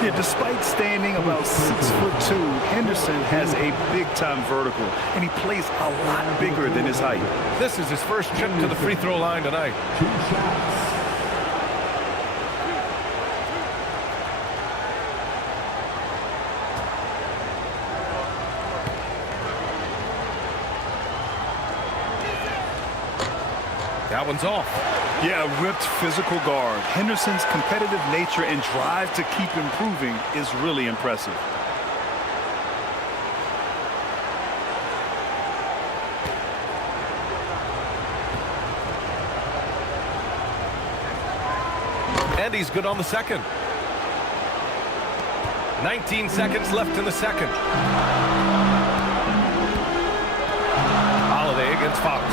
Yeah, despite standing about 6'2", Henderson has a big-time vertical, and he plays a lot bigger than his height. This is his first trip to the free throw line tonight. 2 shots. That one's off. Yeah, a ripped physical guard. Henderson's competitive nature and drive to keep improving is really impressive. And he's good on the second. 19 seconds left in the second. Holiday against Fox.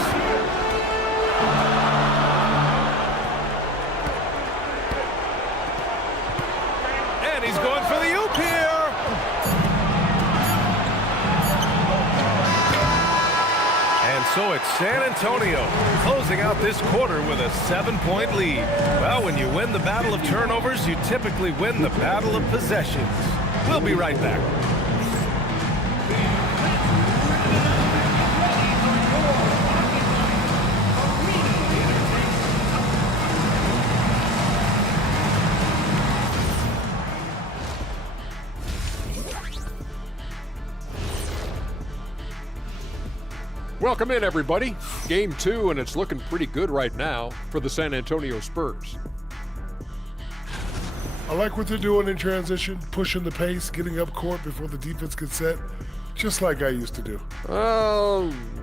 And he's going for the oop here. And so it's San Antonio closing out this quarter with a 7-point lead. Well, when you win the battle of turnovers, you typically win the battle of possessions. We'll be right back. Welcome in, everybody. Game 2, and it's looking pretty good right now for the San Antonio Spurs. I like what they're doing in transition, pushing the pace, getting up court before the defense gets set, just like I used to do.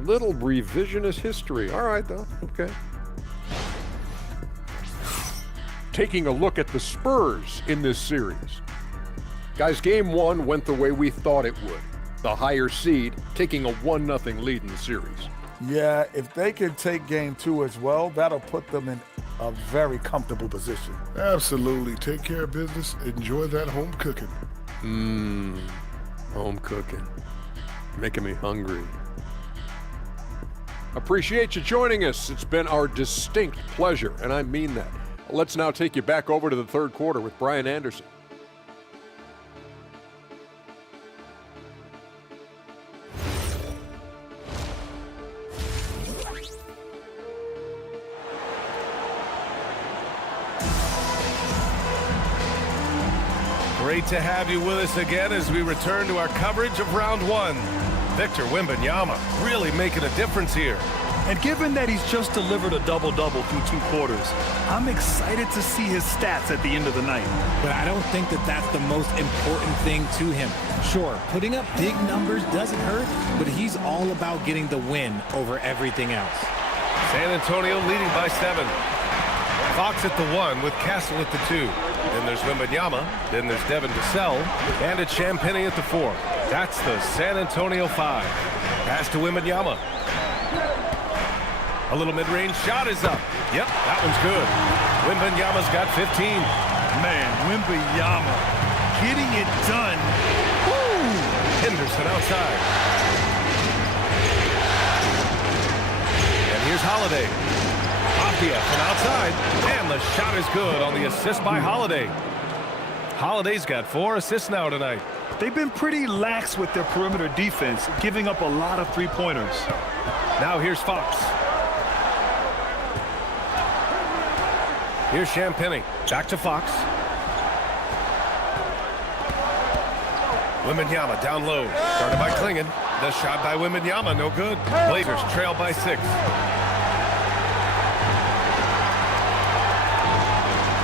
Little revisionist history. All right, though. Okay. Taking a look at the Spurs in this series. Guys, game 1 went the way we thought it would. The higher seed taking a 1-0 lead in the series. Yeah, if they can take game 2 as well, that'll put them in a very comfortable position. Absolutely. Take care of business. Enjoy that home cooking. Home cooking. Making me hungry. Appreciate you joining us. It's been our distinct pleasure, and I mean that. Let's now take you back over to the third quarter with Brian Anderson. Great to have you with us again as we return to our coverage of round 1. Victor Wembanyama really making a difference here. And given that he's just delivered a double-double through 2 quarters, I'm excited to see his stats at the end of the night. But I don't think that that's the most important thing to him. Sure, putting up big numbers doesn't hurt, but he's all about getting the win over everything else. San Antonio leading by 7. Fox at the 1 with Castle at the 2. Then there's Wembanyama. Then there's Devin Vassell. And it's Champagnie at the 4. That's the San Antonio 5. Pass to Wembanyama. A little mid-range shot is up. Yep, that one's good. Wembanyama's got 15. Man, Wembanyama getting it done. Woo! Henderson outside. And here's Holiday. Afia from outside. And the shot is good on the assist by Holiday. Holiday's got 4 assists now tonight. They've been pretty lax with their perimeter defense, giving up a lot of three-pointers. Now here's Fox. Here's Champagnie. Back to Fox. Wembanyama down low. Guarded by Klingon. The shot by Wembanyama, no good. Blazers trail by 6.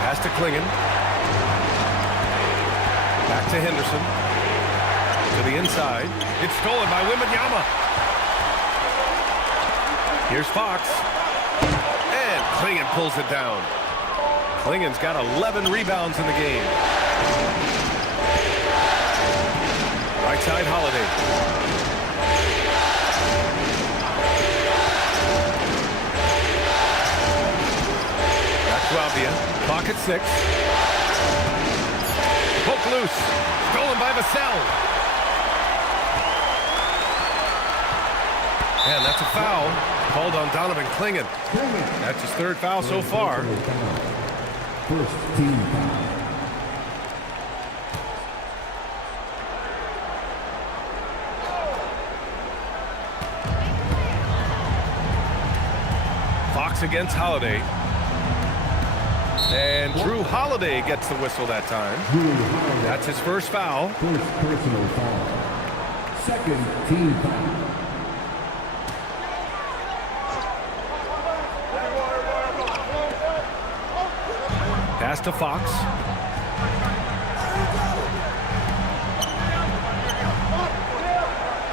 Pass to Klingon. Back to Henderson. To the inside. It's stolen by Wembanyama. Here's Fox. And Klingon pulls it down. Klingon's got 11 rebounds in the game. Right side, Holiday. Back to Avdia. Clock at 6. Poke loose. Stolen by Vassell. And that's a foul called on Donovan Klingon. That's his 3rd foul so far. First team foul. Fox against Holiday. And Drew Holiday gets the whistle that time. That's his 1st foul. First personal foul. 2nd team foul. Pass to Fox.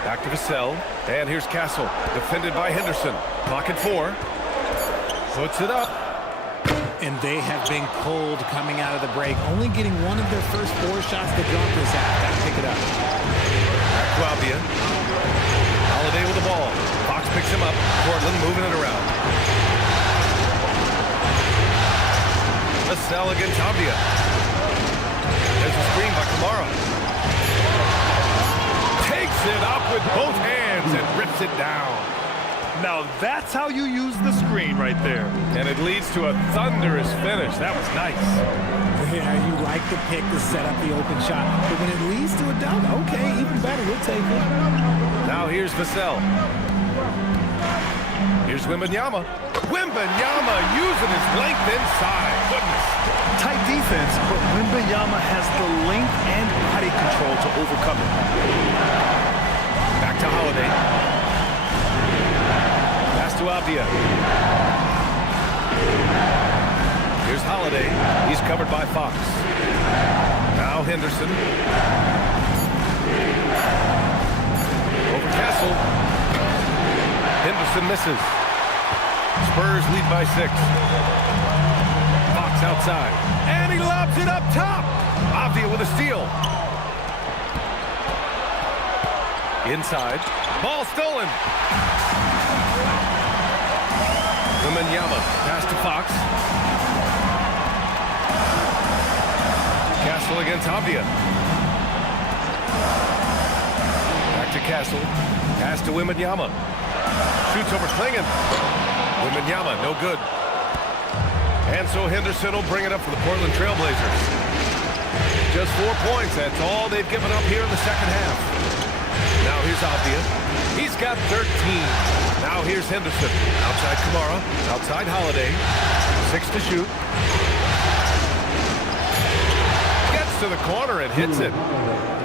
Back to Vassell. And here's Castle. Defended by Henderson. Clock at 4. Puts it up. And they have been cold coming out of the break. Only getting one of their first 4 shots to drop this half. Got to pick it up. Back to Avdia. Holiday with the ball. Fox picks him up. Portland moving it around. Vassell against Avdia. There's a screen by Kamara. Takes it up with both hands and rips it down. Now that's how you use the screen right there. And it leads to a thunderous finish. That was nice. Yeah, you like the pick to set up the open shot. But when it leads to a dunk, okay, even better. We'll take it. Now here's Vassell. Here's Wembanyama. Wembanyama using his length inside. Goodness. Tight defense, but Wembanyama has the length and body control to overcome it. Back to Holiday. Pass to Avdia. Here's Holiday. He's covered by Fox. Now Henderson. Over Castle. Henderson misses. Spurs lead by 6. Fox outside. And he lobs it up top. Avdia with a steal. Inside. Ball stolen. Wembanyama. Pass to Fox. Castle against Avdia. Back to Castle. Pass to Wembanyama. Shoots over Klingon. Wembanyama, no good. And so Henderson will bring it up for the Portland Trailblazers. Just 4 points. That's all they've given up here in the second half. Now here's Avdia. He's got 13. Now here's Henderson. Outside Kamara. Outside Holiday. 6 to shoot. Gets to the corner and hits it.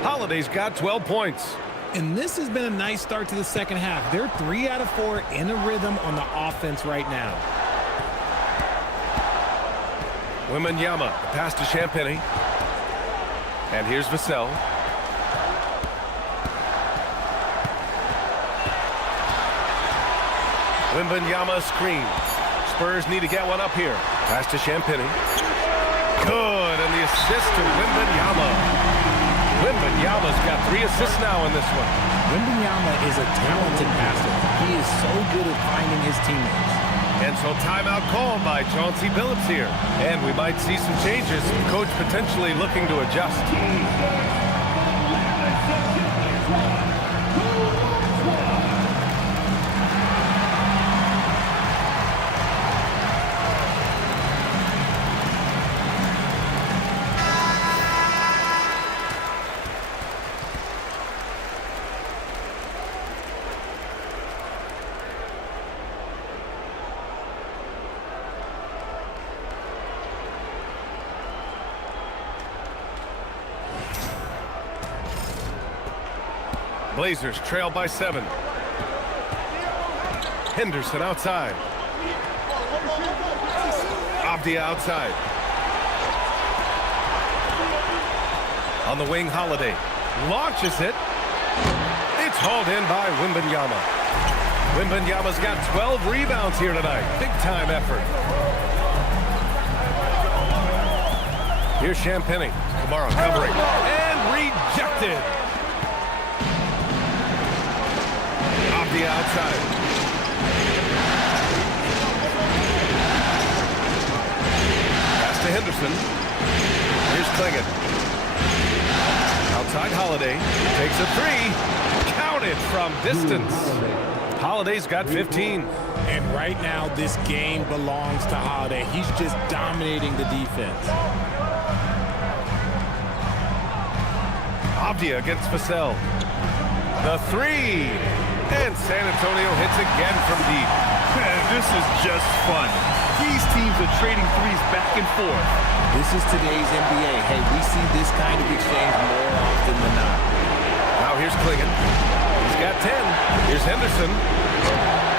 Holiday's got 12 points. And this has been a nice start to the second half. They're 3 out of 4 in a rhythm on the offense right now. Wembanyama, pass to Champagnie. And here's Vassell. Wembanyama screen. Spurs need to get one up here. Pass to Champagnie. Good, and the assist to Wembanyama. Wembanyama's got 3 assists now in this one. Wembanyama is a talented passer. He is so good at finding his teammates. And so timeout called by Chauncey Billups here. And we might see some changes. Coach potentially looking to adjust. Blazers trail by 7. Henderson outside. Avdia outside. On the wing, Holiday launches it. It's hauled in by Wembanyama. Wembanyama's got 12 rebounds here tonight. Big time effort. Here's Champagnie. Kamara covering and rejected. The outside. Pass to Henderson. Here's Klingon. Outside Holiday. Takes a 3. Counted from distance. Holiday's got 15. And right now, this game belongs to Holiday. He's just dominating the defense. Avdia against Vassell. The 3. And San Antonio hits again from deep. This is just fun. These teams are trading threes back and forth. This is today's NBA. Hey, we see this kind of exchange more often than not. Now here's Klingon. He's got 10. Here's Henderson.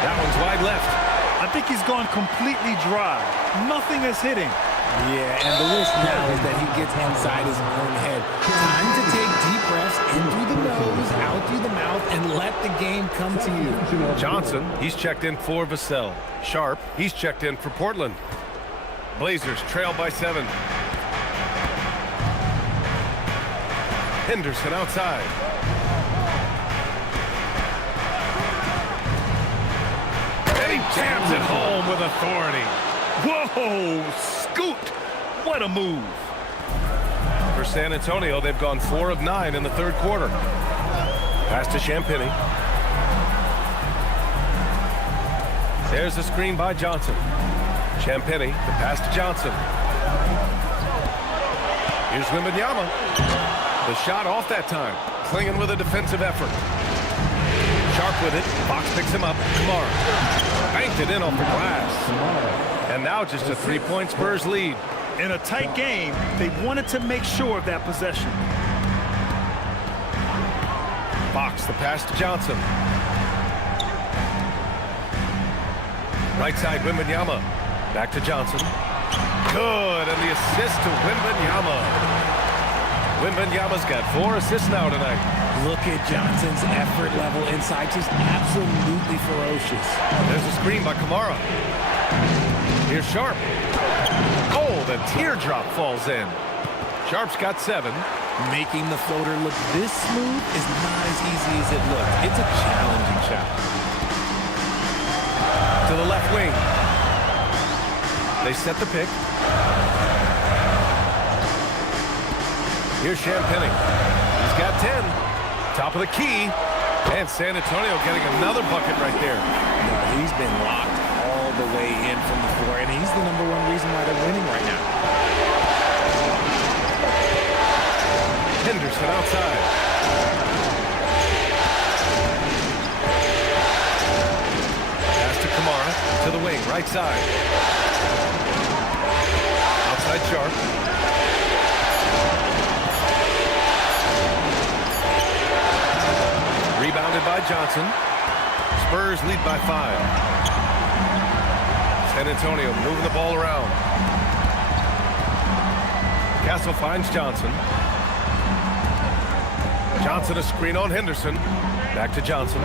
That one's wide left. I think he's gone completely dry. Nothing is hitting. Yeah, and the risk now is that he gets inside his own head. Time to take deep breaths in through the nose, out through the mouth, and let the game come to you. Johnson, he's checked in for Vassell. Sharp, he's checked in for Portland. Blazers trail by 7. Henderson outside. And he jams it home with authority. Whoa, scoot. What a move. For San Antonio, they've gone 4 of 9 in the third quarter. Pass to Champagnie. There's a screen by Johnson. Champagnie, the pass to Johnson. Here's Wembanyama. The shot off that time. Klingon with a defensive effort. Sharp with it. Fox picks him up. Kamara banked it in off the glass. And now just a 3-point Spurs lead. In a tight game, they wanted to make sure of that possession. Fox, the pass to Johnson. Right side, Wembanyama. Back to Johnson. Good, and the assist to Wembanyama. Wembanyama's got 4 assists now tonight. Look at Johnson's effort level inside, just absolutely ferocious. There's a screen by Kamara. Here's Sharp. Oh, the teardrop falls in. Sharp's got 7. Making the floater look this smooth is not as easy as it looks. It's a challenging shot. To the left wing. They set the pick. Here's Champagnie. He's got 10. Top of the key. And San Antonio getting another bucket right there. No, he's been locked all the way in from the floor, and he's the #1 reason why they're winning right now. Henderson outside. Pass to Kamara to the wing, right side. Outside Sharp. Rebounded by Johnson. Spurs lead by 5. San Antonio moving the ball around. Castle finds Johnson. Johnson a screen on Henderson. Back to Johnson.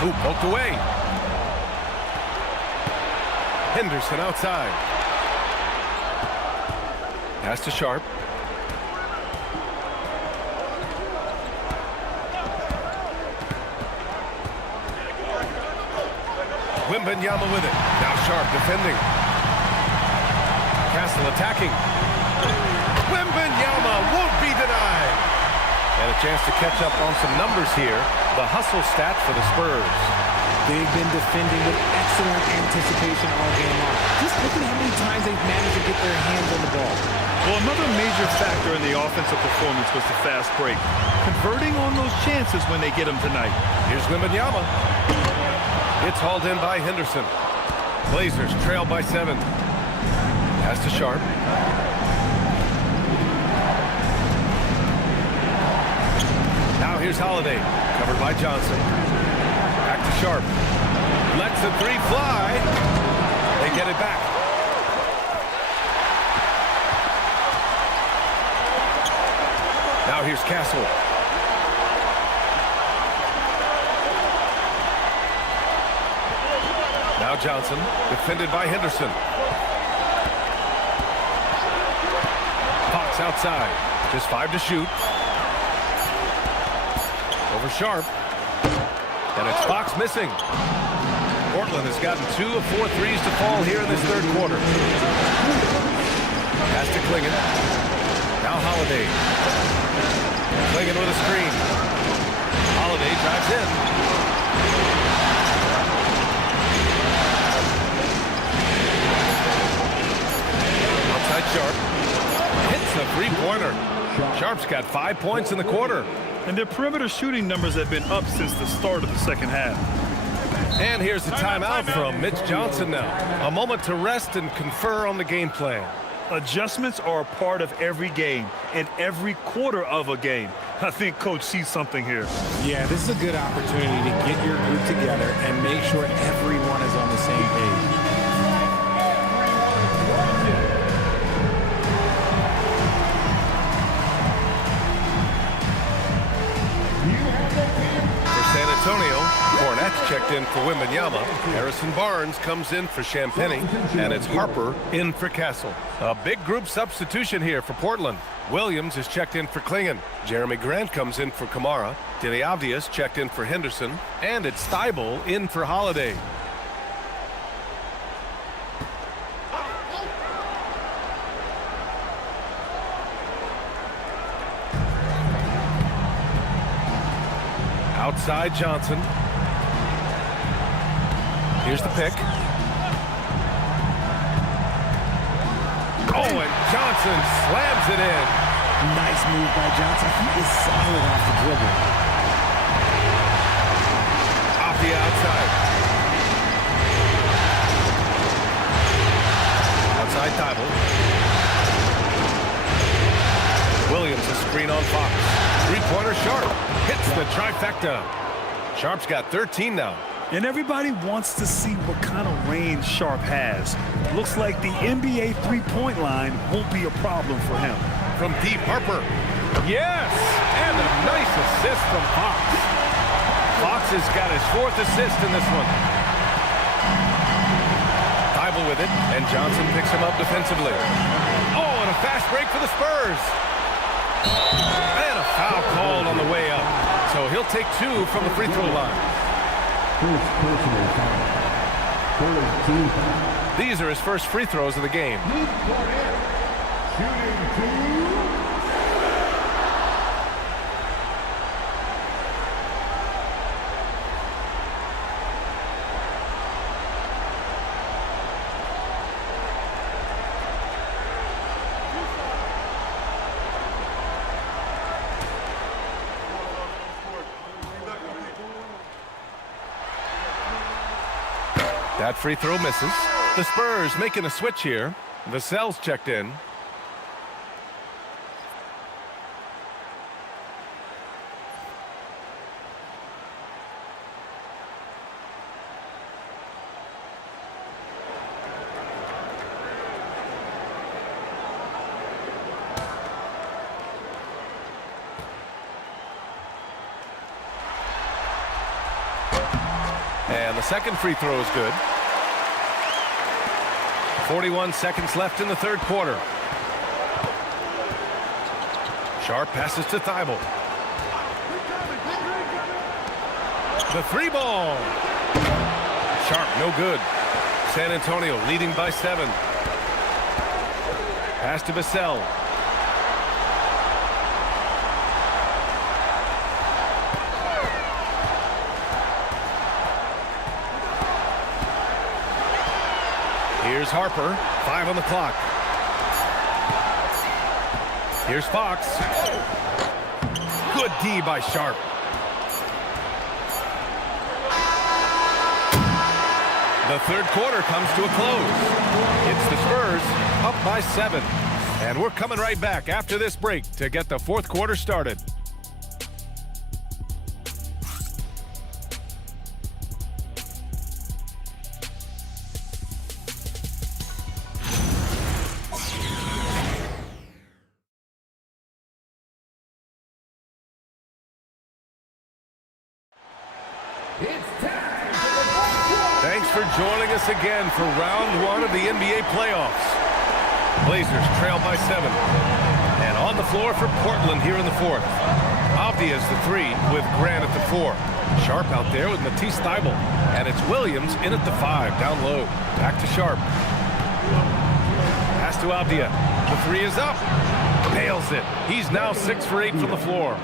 Who poked away. Henderson outside. Pass to Sharp. Wembanyama with it. Now Sharp defending. Castle attacking. Wembanyama won't be denied. And a chance to catch up on some numbers here. The hustle stat for the Spurs. They've been defending with excellent anticipation all game long. Just look at how many times they've managed to get their hands on the ball. Well, another major factor in the offensive performance was the fast break. Converting on those chances when they get them tonight. Here's Wembanyama. It's hauled in by Henderson. Blazers trail by 7. Pass to Sharp. Now here's Holiday. Covered by Johnson. Back to Sharp. Lets the 3 fly. They get it back. Now here's Castle. Now Johnson, defended by Henderson. Fox outside. Just 5 to shoot. Over Sharp. And it's Fox missing. Portland has gotten 2 of 4 threes to fall here in this third quarter. Pass to Klingon. Now Holiday. Klingon with a screen. Holiday drives in. Outside Sharp. Hits the three-pointer. Sharp's got 5 points in the quarter. And their perimeter shooting numbers have been up since the start of the second half. And here's the timeout from Mitch Johnson now. A moment to rest and confer on the game plan. Adjustments are a part of every game and every quarter of a game. I think Coach sees something here. Yeah, this is a good opportunity to get your group together and make sure everyone is on the same page. San Antonio, Cornette's checked in for Wembanyama. Harrison Barnes comes in for Champagny, and it's Harper in for Castle. A big group substitution here for Portland. Williams is checked in for Klingon. Jeremy Grant comes in for Kamara. Deni Avdius checked in for Henderson, and it's Thibault in for Holiday. Outside Johnson. Here's the pick. Oh, and Johnson slams it in. Nice move by Johnson. He is solid off the dribble. Off the outside. Outside Thibault. Williams a screen on Fox. Three-pointer Sharp. Hits the trifecta. Sharp's got 13 now. And everybody wants to see what kind of range Sharp has. Looks like the NBA three-point line won't be a problem for him. From deep, Harper. Yes! And a nice assist from Fox. Fox has got his 4th assist in this one. Thibault with it, and Johnson picks him up defensively. Oh, and a fast break for the Spurs. And a foul called on the way up. So he'll take 2 from the free throw line. These are his first free throws of the game. That free throw misses. The Spurs making a switch here. Vassell's checked in. And the second free throw is good. 41 seconds left in the third quarter. Sharp passes to Thibault. The 3 ball. Sharp, no good. San Antonio leading by 7. Pass to Vassell. Here's Harper. 5 on the clock. Here's Fox. Good D by Sharp. The third quarter comes to a close. It's the Spurs up by 7. And we're coming right back after this break to get the fourth quarter started. Thanks for joining us again for round 1 of the NBA playoffs. Blazers trail by 7. And on the floor for Portland here in the fourth. Avdia's the 3 with Grant at the 4. Sharp out there with Matisse Thybulle. And it's Williams in at the 5, down low. Back to Sharp. Pass to Avdia. The 3 is up. Nails it. He's now 6 for 8 from the floor.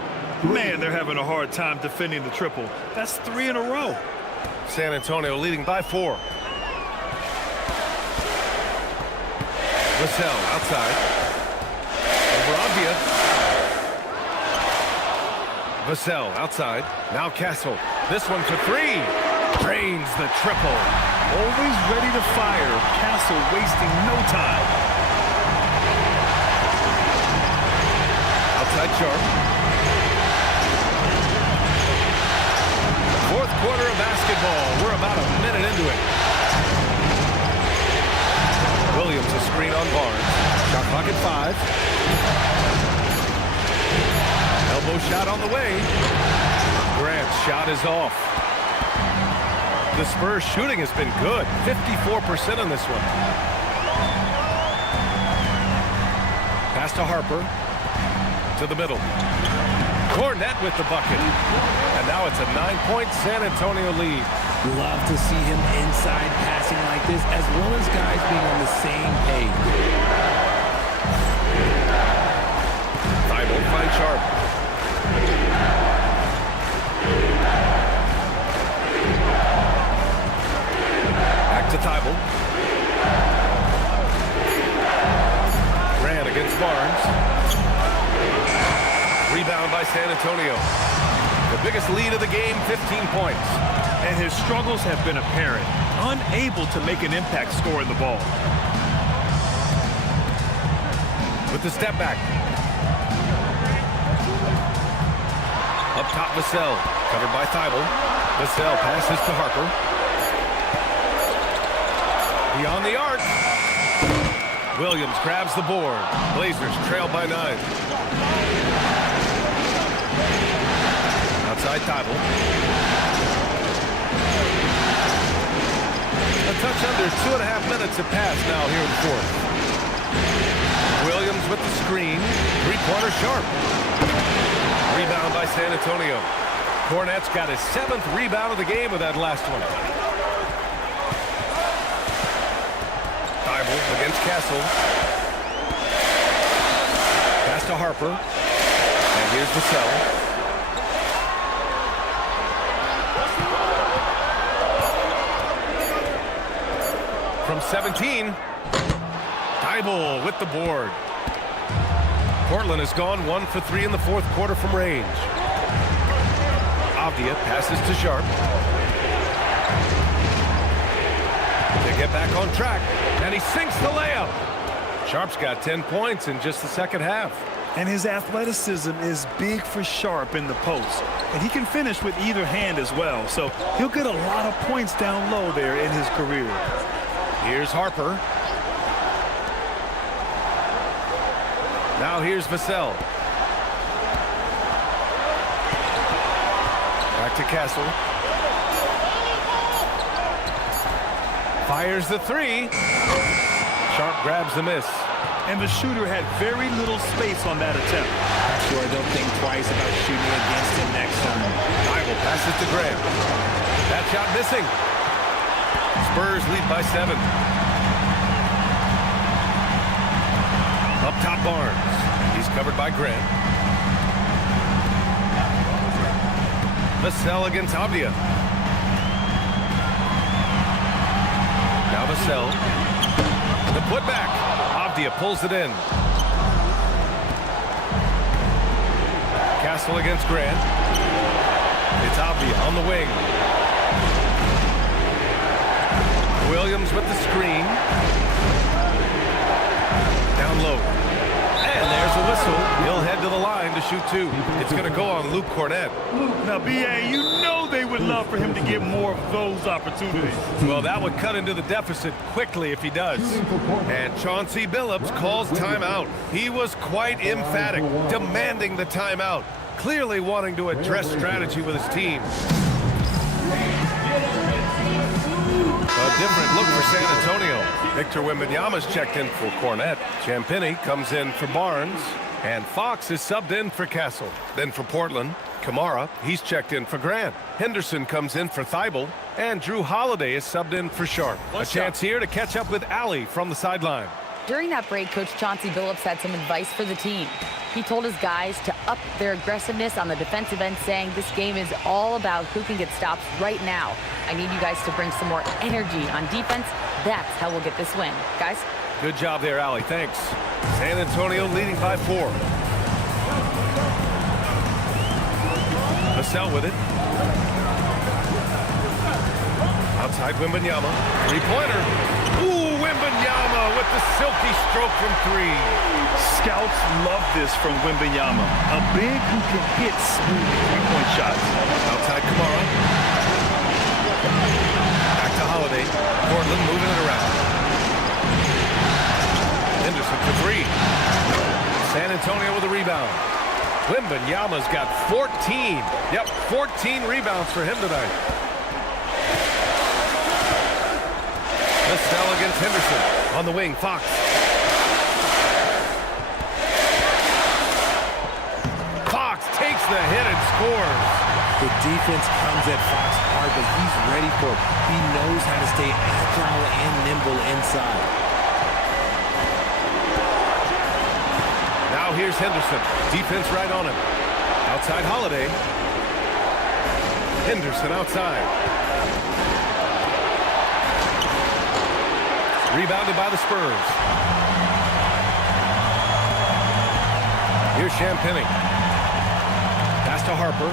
Man, they're having a hard time defending the triple. That's 3 in a row. San Antonio leading by 4. Vassell outside. Over Avdia. Vassell outside. Now Castle. This one for 3. Drains the triple. Always ready to fire. Castle wasting no time. Outside Sharp. Fourth quarter of basketball. We're about a minute into it. Williams a screen on Barnes. Shot clock at 5. Elbow shot on the way. Grant's shot is off. The Spurs shooting has been good. 54% on this one. Pass to Harper. To the middle. Cornette with the bucket. And now it's a 9-point San Antonio lead. Love to see him inside passing like this, as well as guys being on the same page. Thybulle finds Sharp. Back to Thybulle. Grant against Barnes. Rebound by San Antonio. The biggest lead of the game, 15 points. And his struggles have been apparent. Unable to make an impact scoring the ball. With the step back. Up top, Vassell. Covered by Thybulle. Vassell passes to Harper. Beyond the arc. Williams grabs the board. Blazers trail by 9. Outside Thybulle. A touch under 2.5 minutes have passed now here in the fourth. Williams with the screen. Three-pointer Sharp. Rebound by San Antonio. Cornette's got his 7th rebound of the game with that last one. Thybulle against Castle. Pass to Harper. And here's Vassell. From 17, Thybulle with the board. Portland has gone 1 for 3 in the fourth quarter from range. Avdia passes to Sharp. They get back on track, and he sinks the layup. Sharp's got 10 points in just the second half. And his athleticism is big for Sharp in the post. And he can finish with either hand as well. So he'll get a lot of points down low there in his career. Here's Harper. Now here's Vassell. Back to Castle. Fires the 3. Sharp grabs the miss. And the shooter had very little space on that attempt. Sure, don't think twice about shooting against him next time. Thybulle passes to Grant. That shot missing. Spurs lead by 7. Up top, Barnes. He's covered by Grant. Vassell against Avdia. Now Vassell. The putback. Avdia pulls it in. Castle against Grant. It's Avdia on the wing. Williams with the screen. Down low. And there's a whistle. He'll head to the line to shoot 2. It's going to go on Luke Cornett. Now, B.A., you know they would love for him to get more of those opportunities. Well, that would cut into the deficit quickly if he does. And Chauncey Billups calls timeout. He was quite emphatic, demanding the timeout, clearly wanting to address strategy with his team. A different look for San Antonio. Victor Wembanyama's checked in for Cornett. Champagnie comes in for Barnes. And Fox is subbed in for Castle. Then for Portland, Kamara, he's checked in for Grant. Henderson comes in for Thibault. And Drew Holiday is subbed in for Sharp. A chance here to catch up with Allie from the sideline. During that break, Coach Chauncey Billups had some advice for the team. He told his guys to up their aggressiveness on the defensive end, saying this game is all about who can get stops right now. I need you guys to bring some more energy on defense. That's how we'll get this win. Guys? Good job there, Allie. Thanks. San Antonio leading by 4. Vassell with it. Outside Wembanyama. 3-pointer. Ooh, Wembanyama with the silky stroke from 3. Scouts love this from Wembanyama. A big who can hit smooth three-point shots. Outside Kamara. Back to Holiday. Portland moving it around. Henderson for 3. San Antonio with a rebound. Wembanyama's got 14. Yep, 14 rebounds for him tonight. Vassell against Henderson. On the wing, Fox. Fox takes the hit and scores. The defense comes at Fox hard, but he's ready for it. He knows how to stay agile and nimble inside. Now here's Henderson. Defense right on him. Outside Holiday. Henderson outside. Rebounded by the Spurs. Here's Champagnie. Pass to Harper.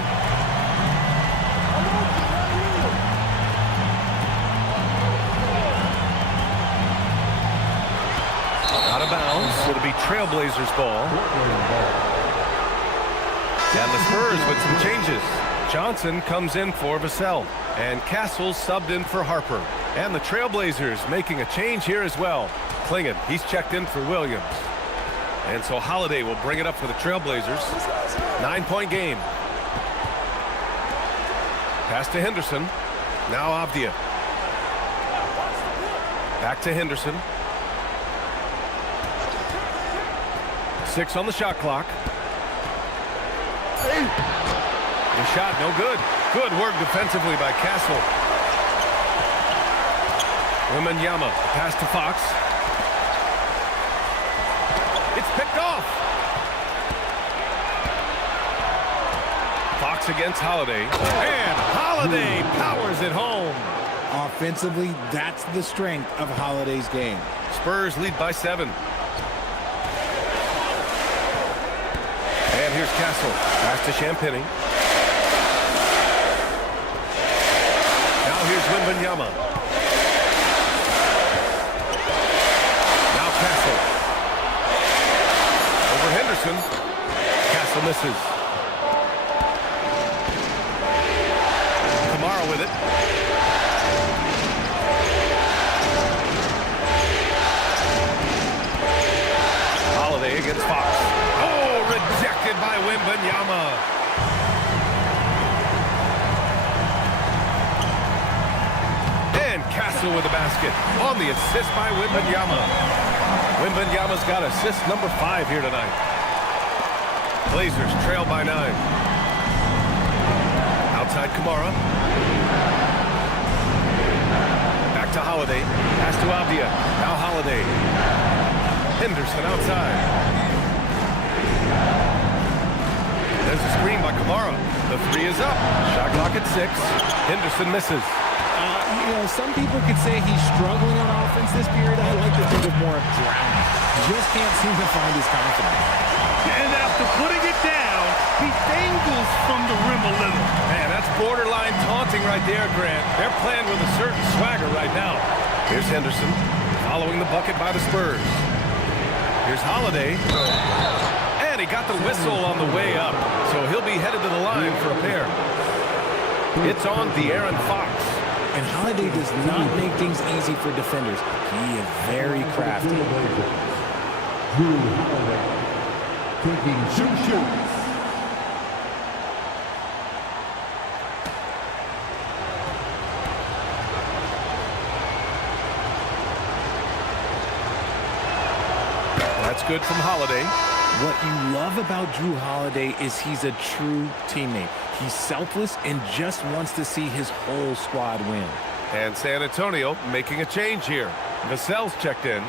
Out of bounds. It'll be Trailblazers ball. And the Spurs with some changes. Johnson comes in for Vassell. And Castle subbed in for Harper. And the Trailblazers making a change here as well. Klingon, he's checked in for Williams. And so Holiday will bring it up for the Trailblazers. 9-point game. Pass to Henderson. Now Avdia. Back to Henderson. 6 on the shot clock. The shot no good. Good work defensively by Castle. Wembanyama, pass to Fox. It's picked off. Fox against Holiday. And Holiday powers it home. Offensively, that's the strength of Holiday's game. Spurs lead by 7. And here's Castle. Pass to Champagnie. Now here's Wembanyama. Now Castle. Over Henderson. Castle misses. Kamara with it. Holiday against Fox. Oh, rejected by Wembanyama. And Castle with the basket on the assist by Wembanyama. Wembanyama's got assist number 5 here tonight. Blazers trail by 9. Outside Kamara. Back to Holiday. Pass to Avdia. Now Holiday. Henderson outside. There's a screen by Kamara. The three is up. Shot clock at 6. Henderson misses. You know, some people could say he's struggling on offense this period. I like to think of more of drowning. Just can't seem to find his confidence. And after putting it down, he dangles from the rim a little. Man, that's borderline taunting right there, Grant. They're playing with a certain swagger right now. Here's Henderson, following the bucket by the Spurs. Here's Holiday. And he got the whistle on the way up, so he'll be headed to the line for a pair. It's on De'Aaron Fox. And Holiday does not make things easy for defenders. He is very crafty. Drew Holiday taking 2 shots. That's good from Holiday. What you love about Drew Holiday is he's a true teammate. He's selfless and just wants to see his whole squad win. And San Antonio making a change here. Vassell's checked in.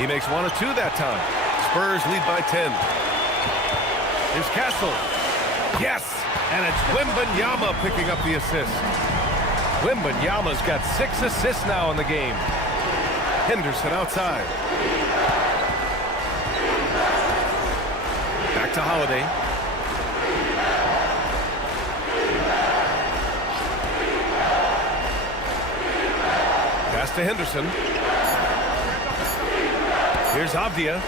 He makes 1 of 2 that time. Spurs lead by 10. Here's Castle. Yes! And it's Wembanyama picking up the assist. Wembanyama's got 6 assists now in the game. Henderson outside. Back to Holiday. Pass to Henderson. Here's Avdia.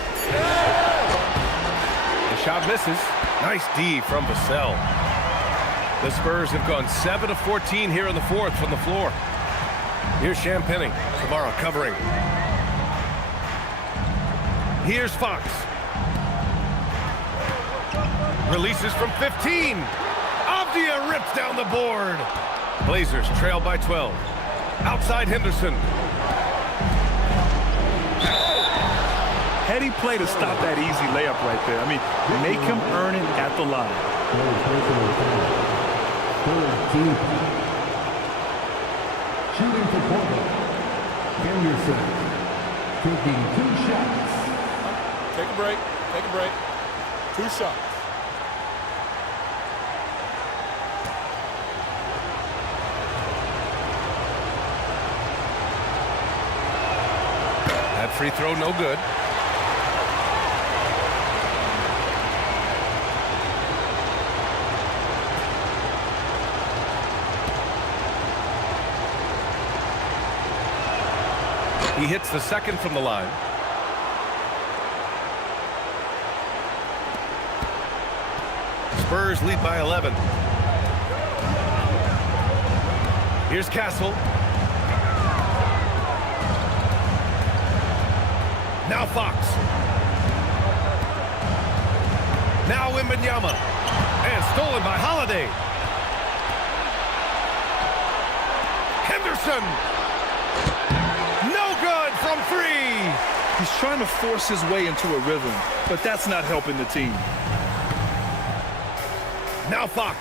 The shot misses. Nice D from Vassell. The Spurs have gone 7 of 14 here in the 4th from the floor. Here's Champagnie. Kamara covering. Here's Fox. Releases from 15. Avdia rips down the board. Blazers trail by 12. Outside Henderson. Heady play to stop that easy layup right there. I mean, make him earn it at the line. Shooting for Portland. Henderson taking 2 shots. Take a break. Take a break. 2 shots. That free throw no good. He hits the second from the line. Spurs lead by 11. Here's Castle. Now Fox. Now Wembanyama. And stolen by Holiday. Henderson. No good from 3. He's trying to force his way into a rhythm, but that's not helping the team. Now Fox.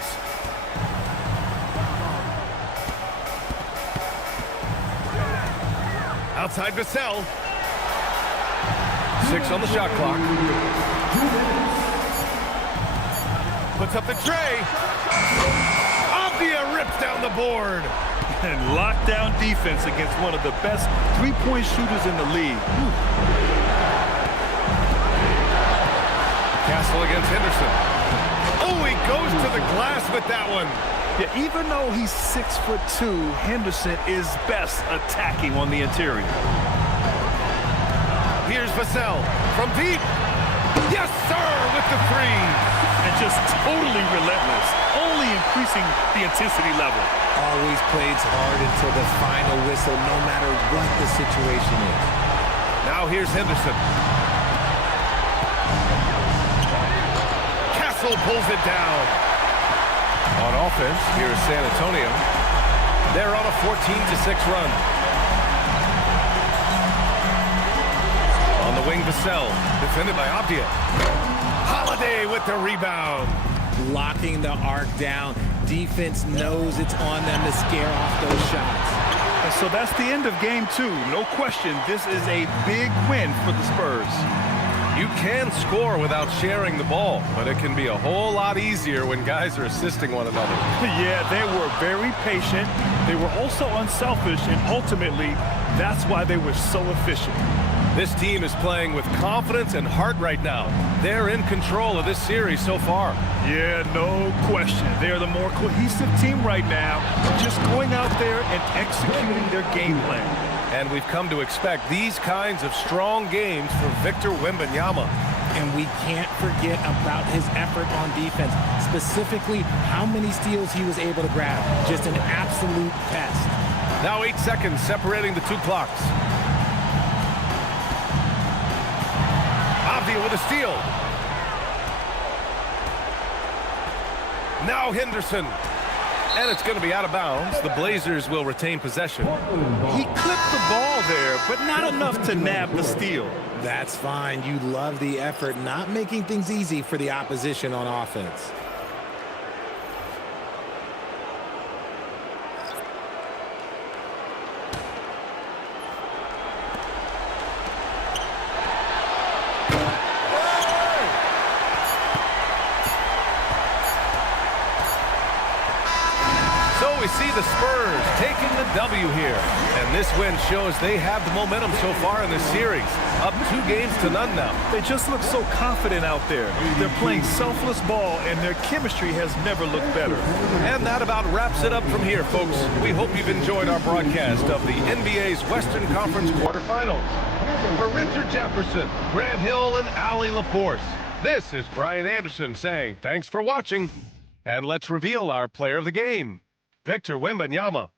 Outside Vassell. 6 on the shot clock. Puts up the tray. Avdia rips down the board. And lockdown defense against one of the best three-point shooters in the league. Castle against Henderson. Oh, he goes to the glass with that one. Yeah, even though he's 6'2", Henderson is best attacking on the interior. Here's Vassell from deep. Yes, sir, with the 3. And just totally relentless, only increasing the intensity level. Always plays hard until the final whistle, no matter what the situation is. Now here's Henderson. Castle pulls it down. On offense, here is San Antonio. They're on a 14-6 run. On the the wing, Vassell. Defended by Abdia. Holiday with the rebound. Locking the arc down. Defense knows it's on them to scare off those shots. And so that's the end of game 2. No question, this is a big win for the Spurs. You can score without sharing the ball, but it can be a whole lot easier when guys are assisting one another. Yeah, they were very patient. They were also unselfish, and ultimately, that's why they were so efficient. This team is playing with confidence and heart right now. They're in control of this series so far. Yeah, no question. They're the more cohesive team right now, just going out there and executing their game plan. And we've come to expect these kinds of strong games from Victor Wembanyama. And we can't forget about his effort on defense, specifically how many steals he was able to grab. Just an absolute pest. Now 8 seconds separating the two clocks. Abdia with a steal. Now Henderson. And it's going to be out of bounds. The Blazers will retain possession. He clipped the ball there, but not enough to nab the steal. That's fine. You love the effort, not making things easy for the opposition on offense. We see the Spurs taking the W here. And this win shows they have the momentum so far in this series. Up 2 games to none now. They just look so confident out there. They're playing selfless ball, and their chemistry has never looked better. And that about wraps it up from here, folks. We hope you've enjoyed our broadcast of the NBA's Western Conference quarterfinals. For Richard Jefferson, Grant Hill, and Allie LaForce, this is Brian Anderson saying thanks for watching. And let's reveal our player of the game, Victor Wembanyama.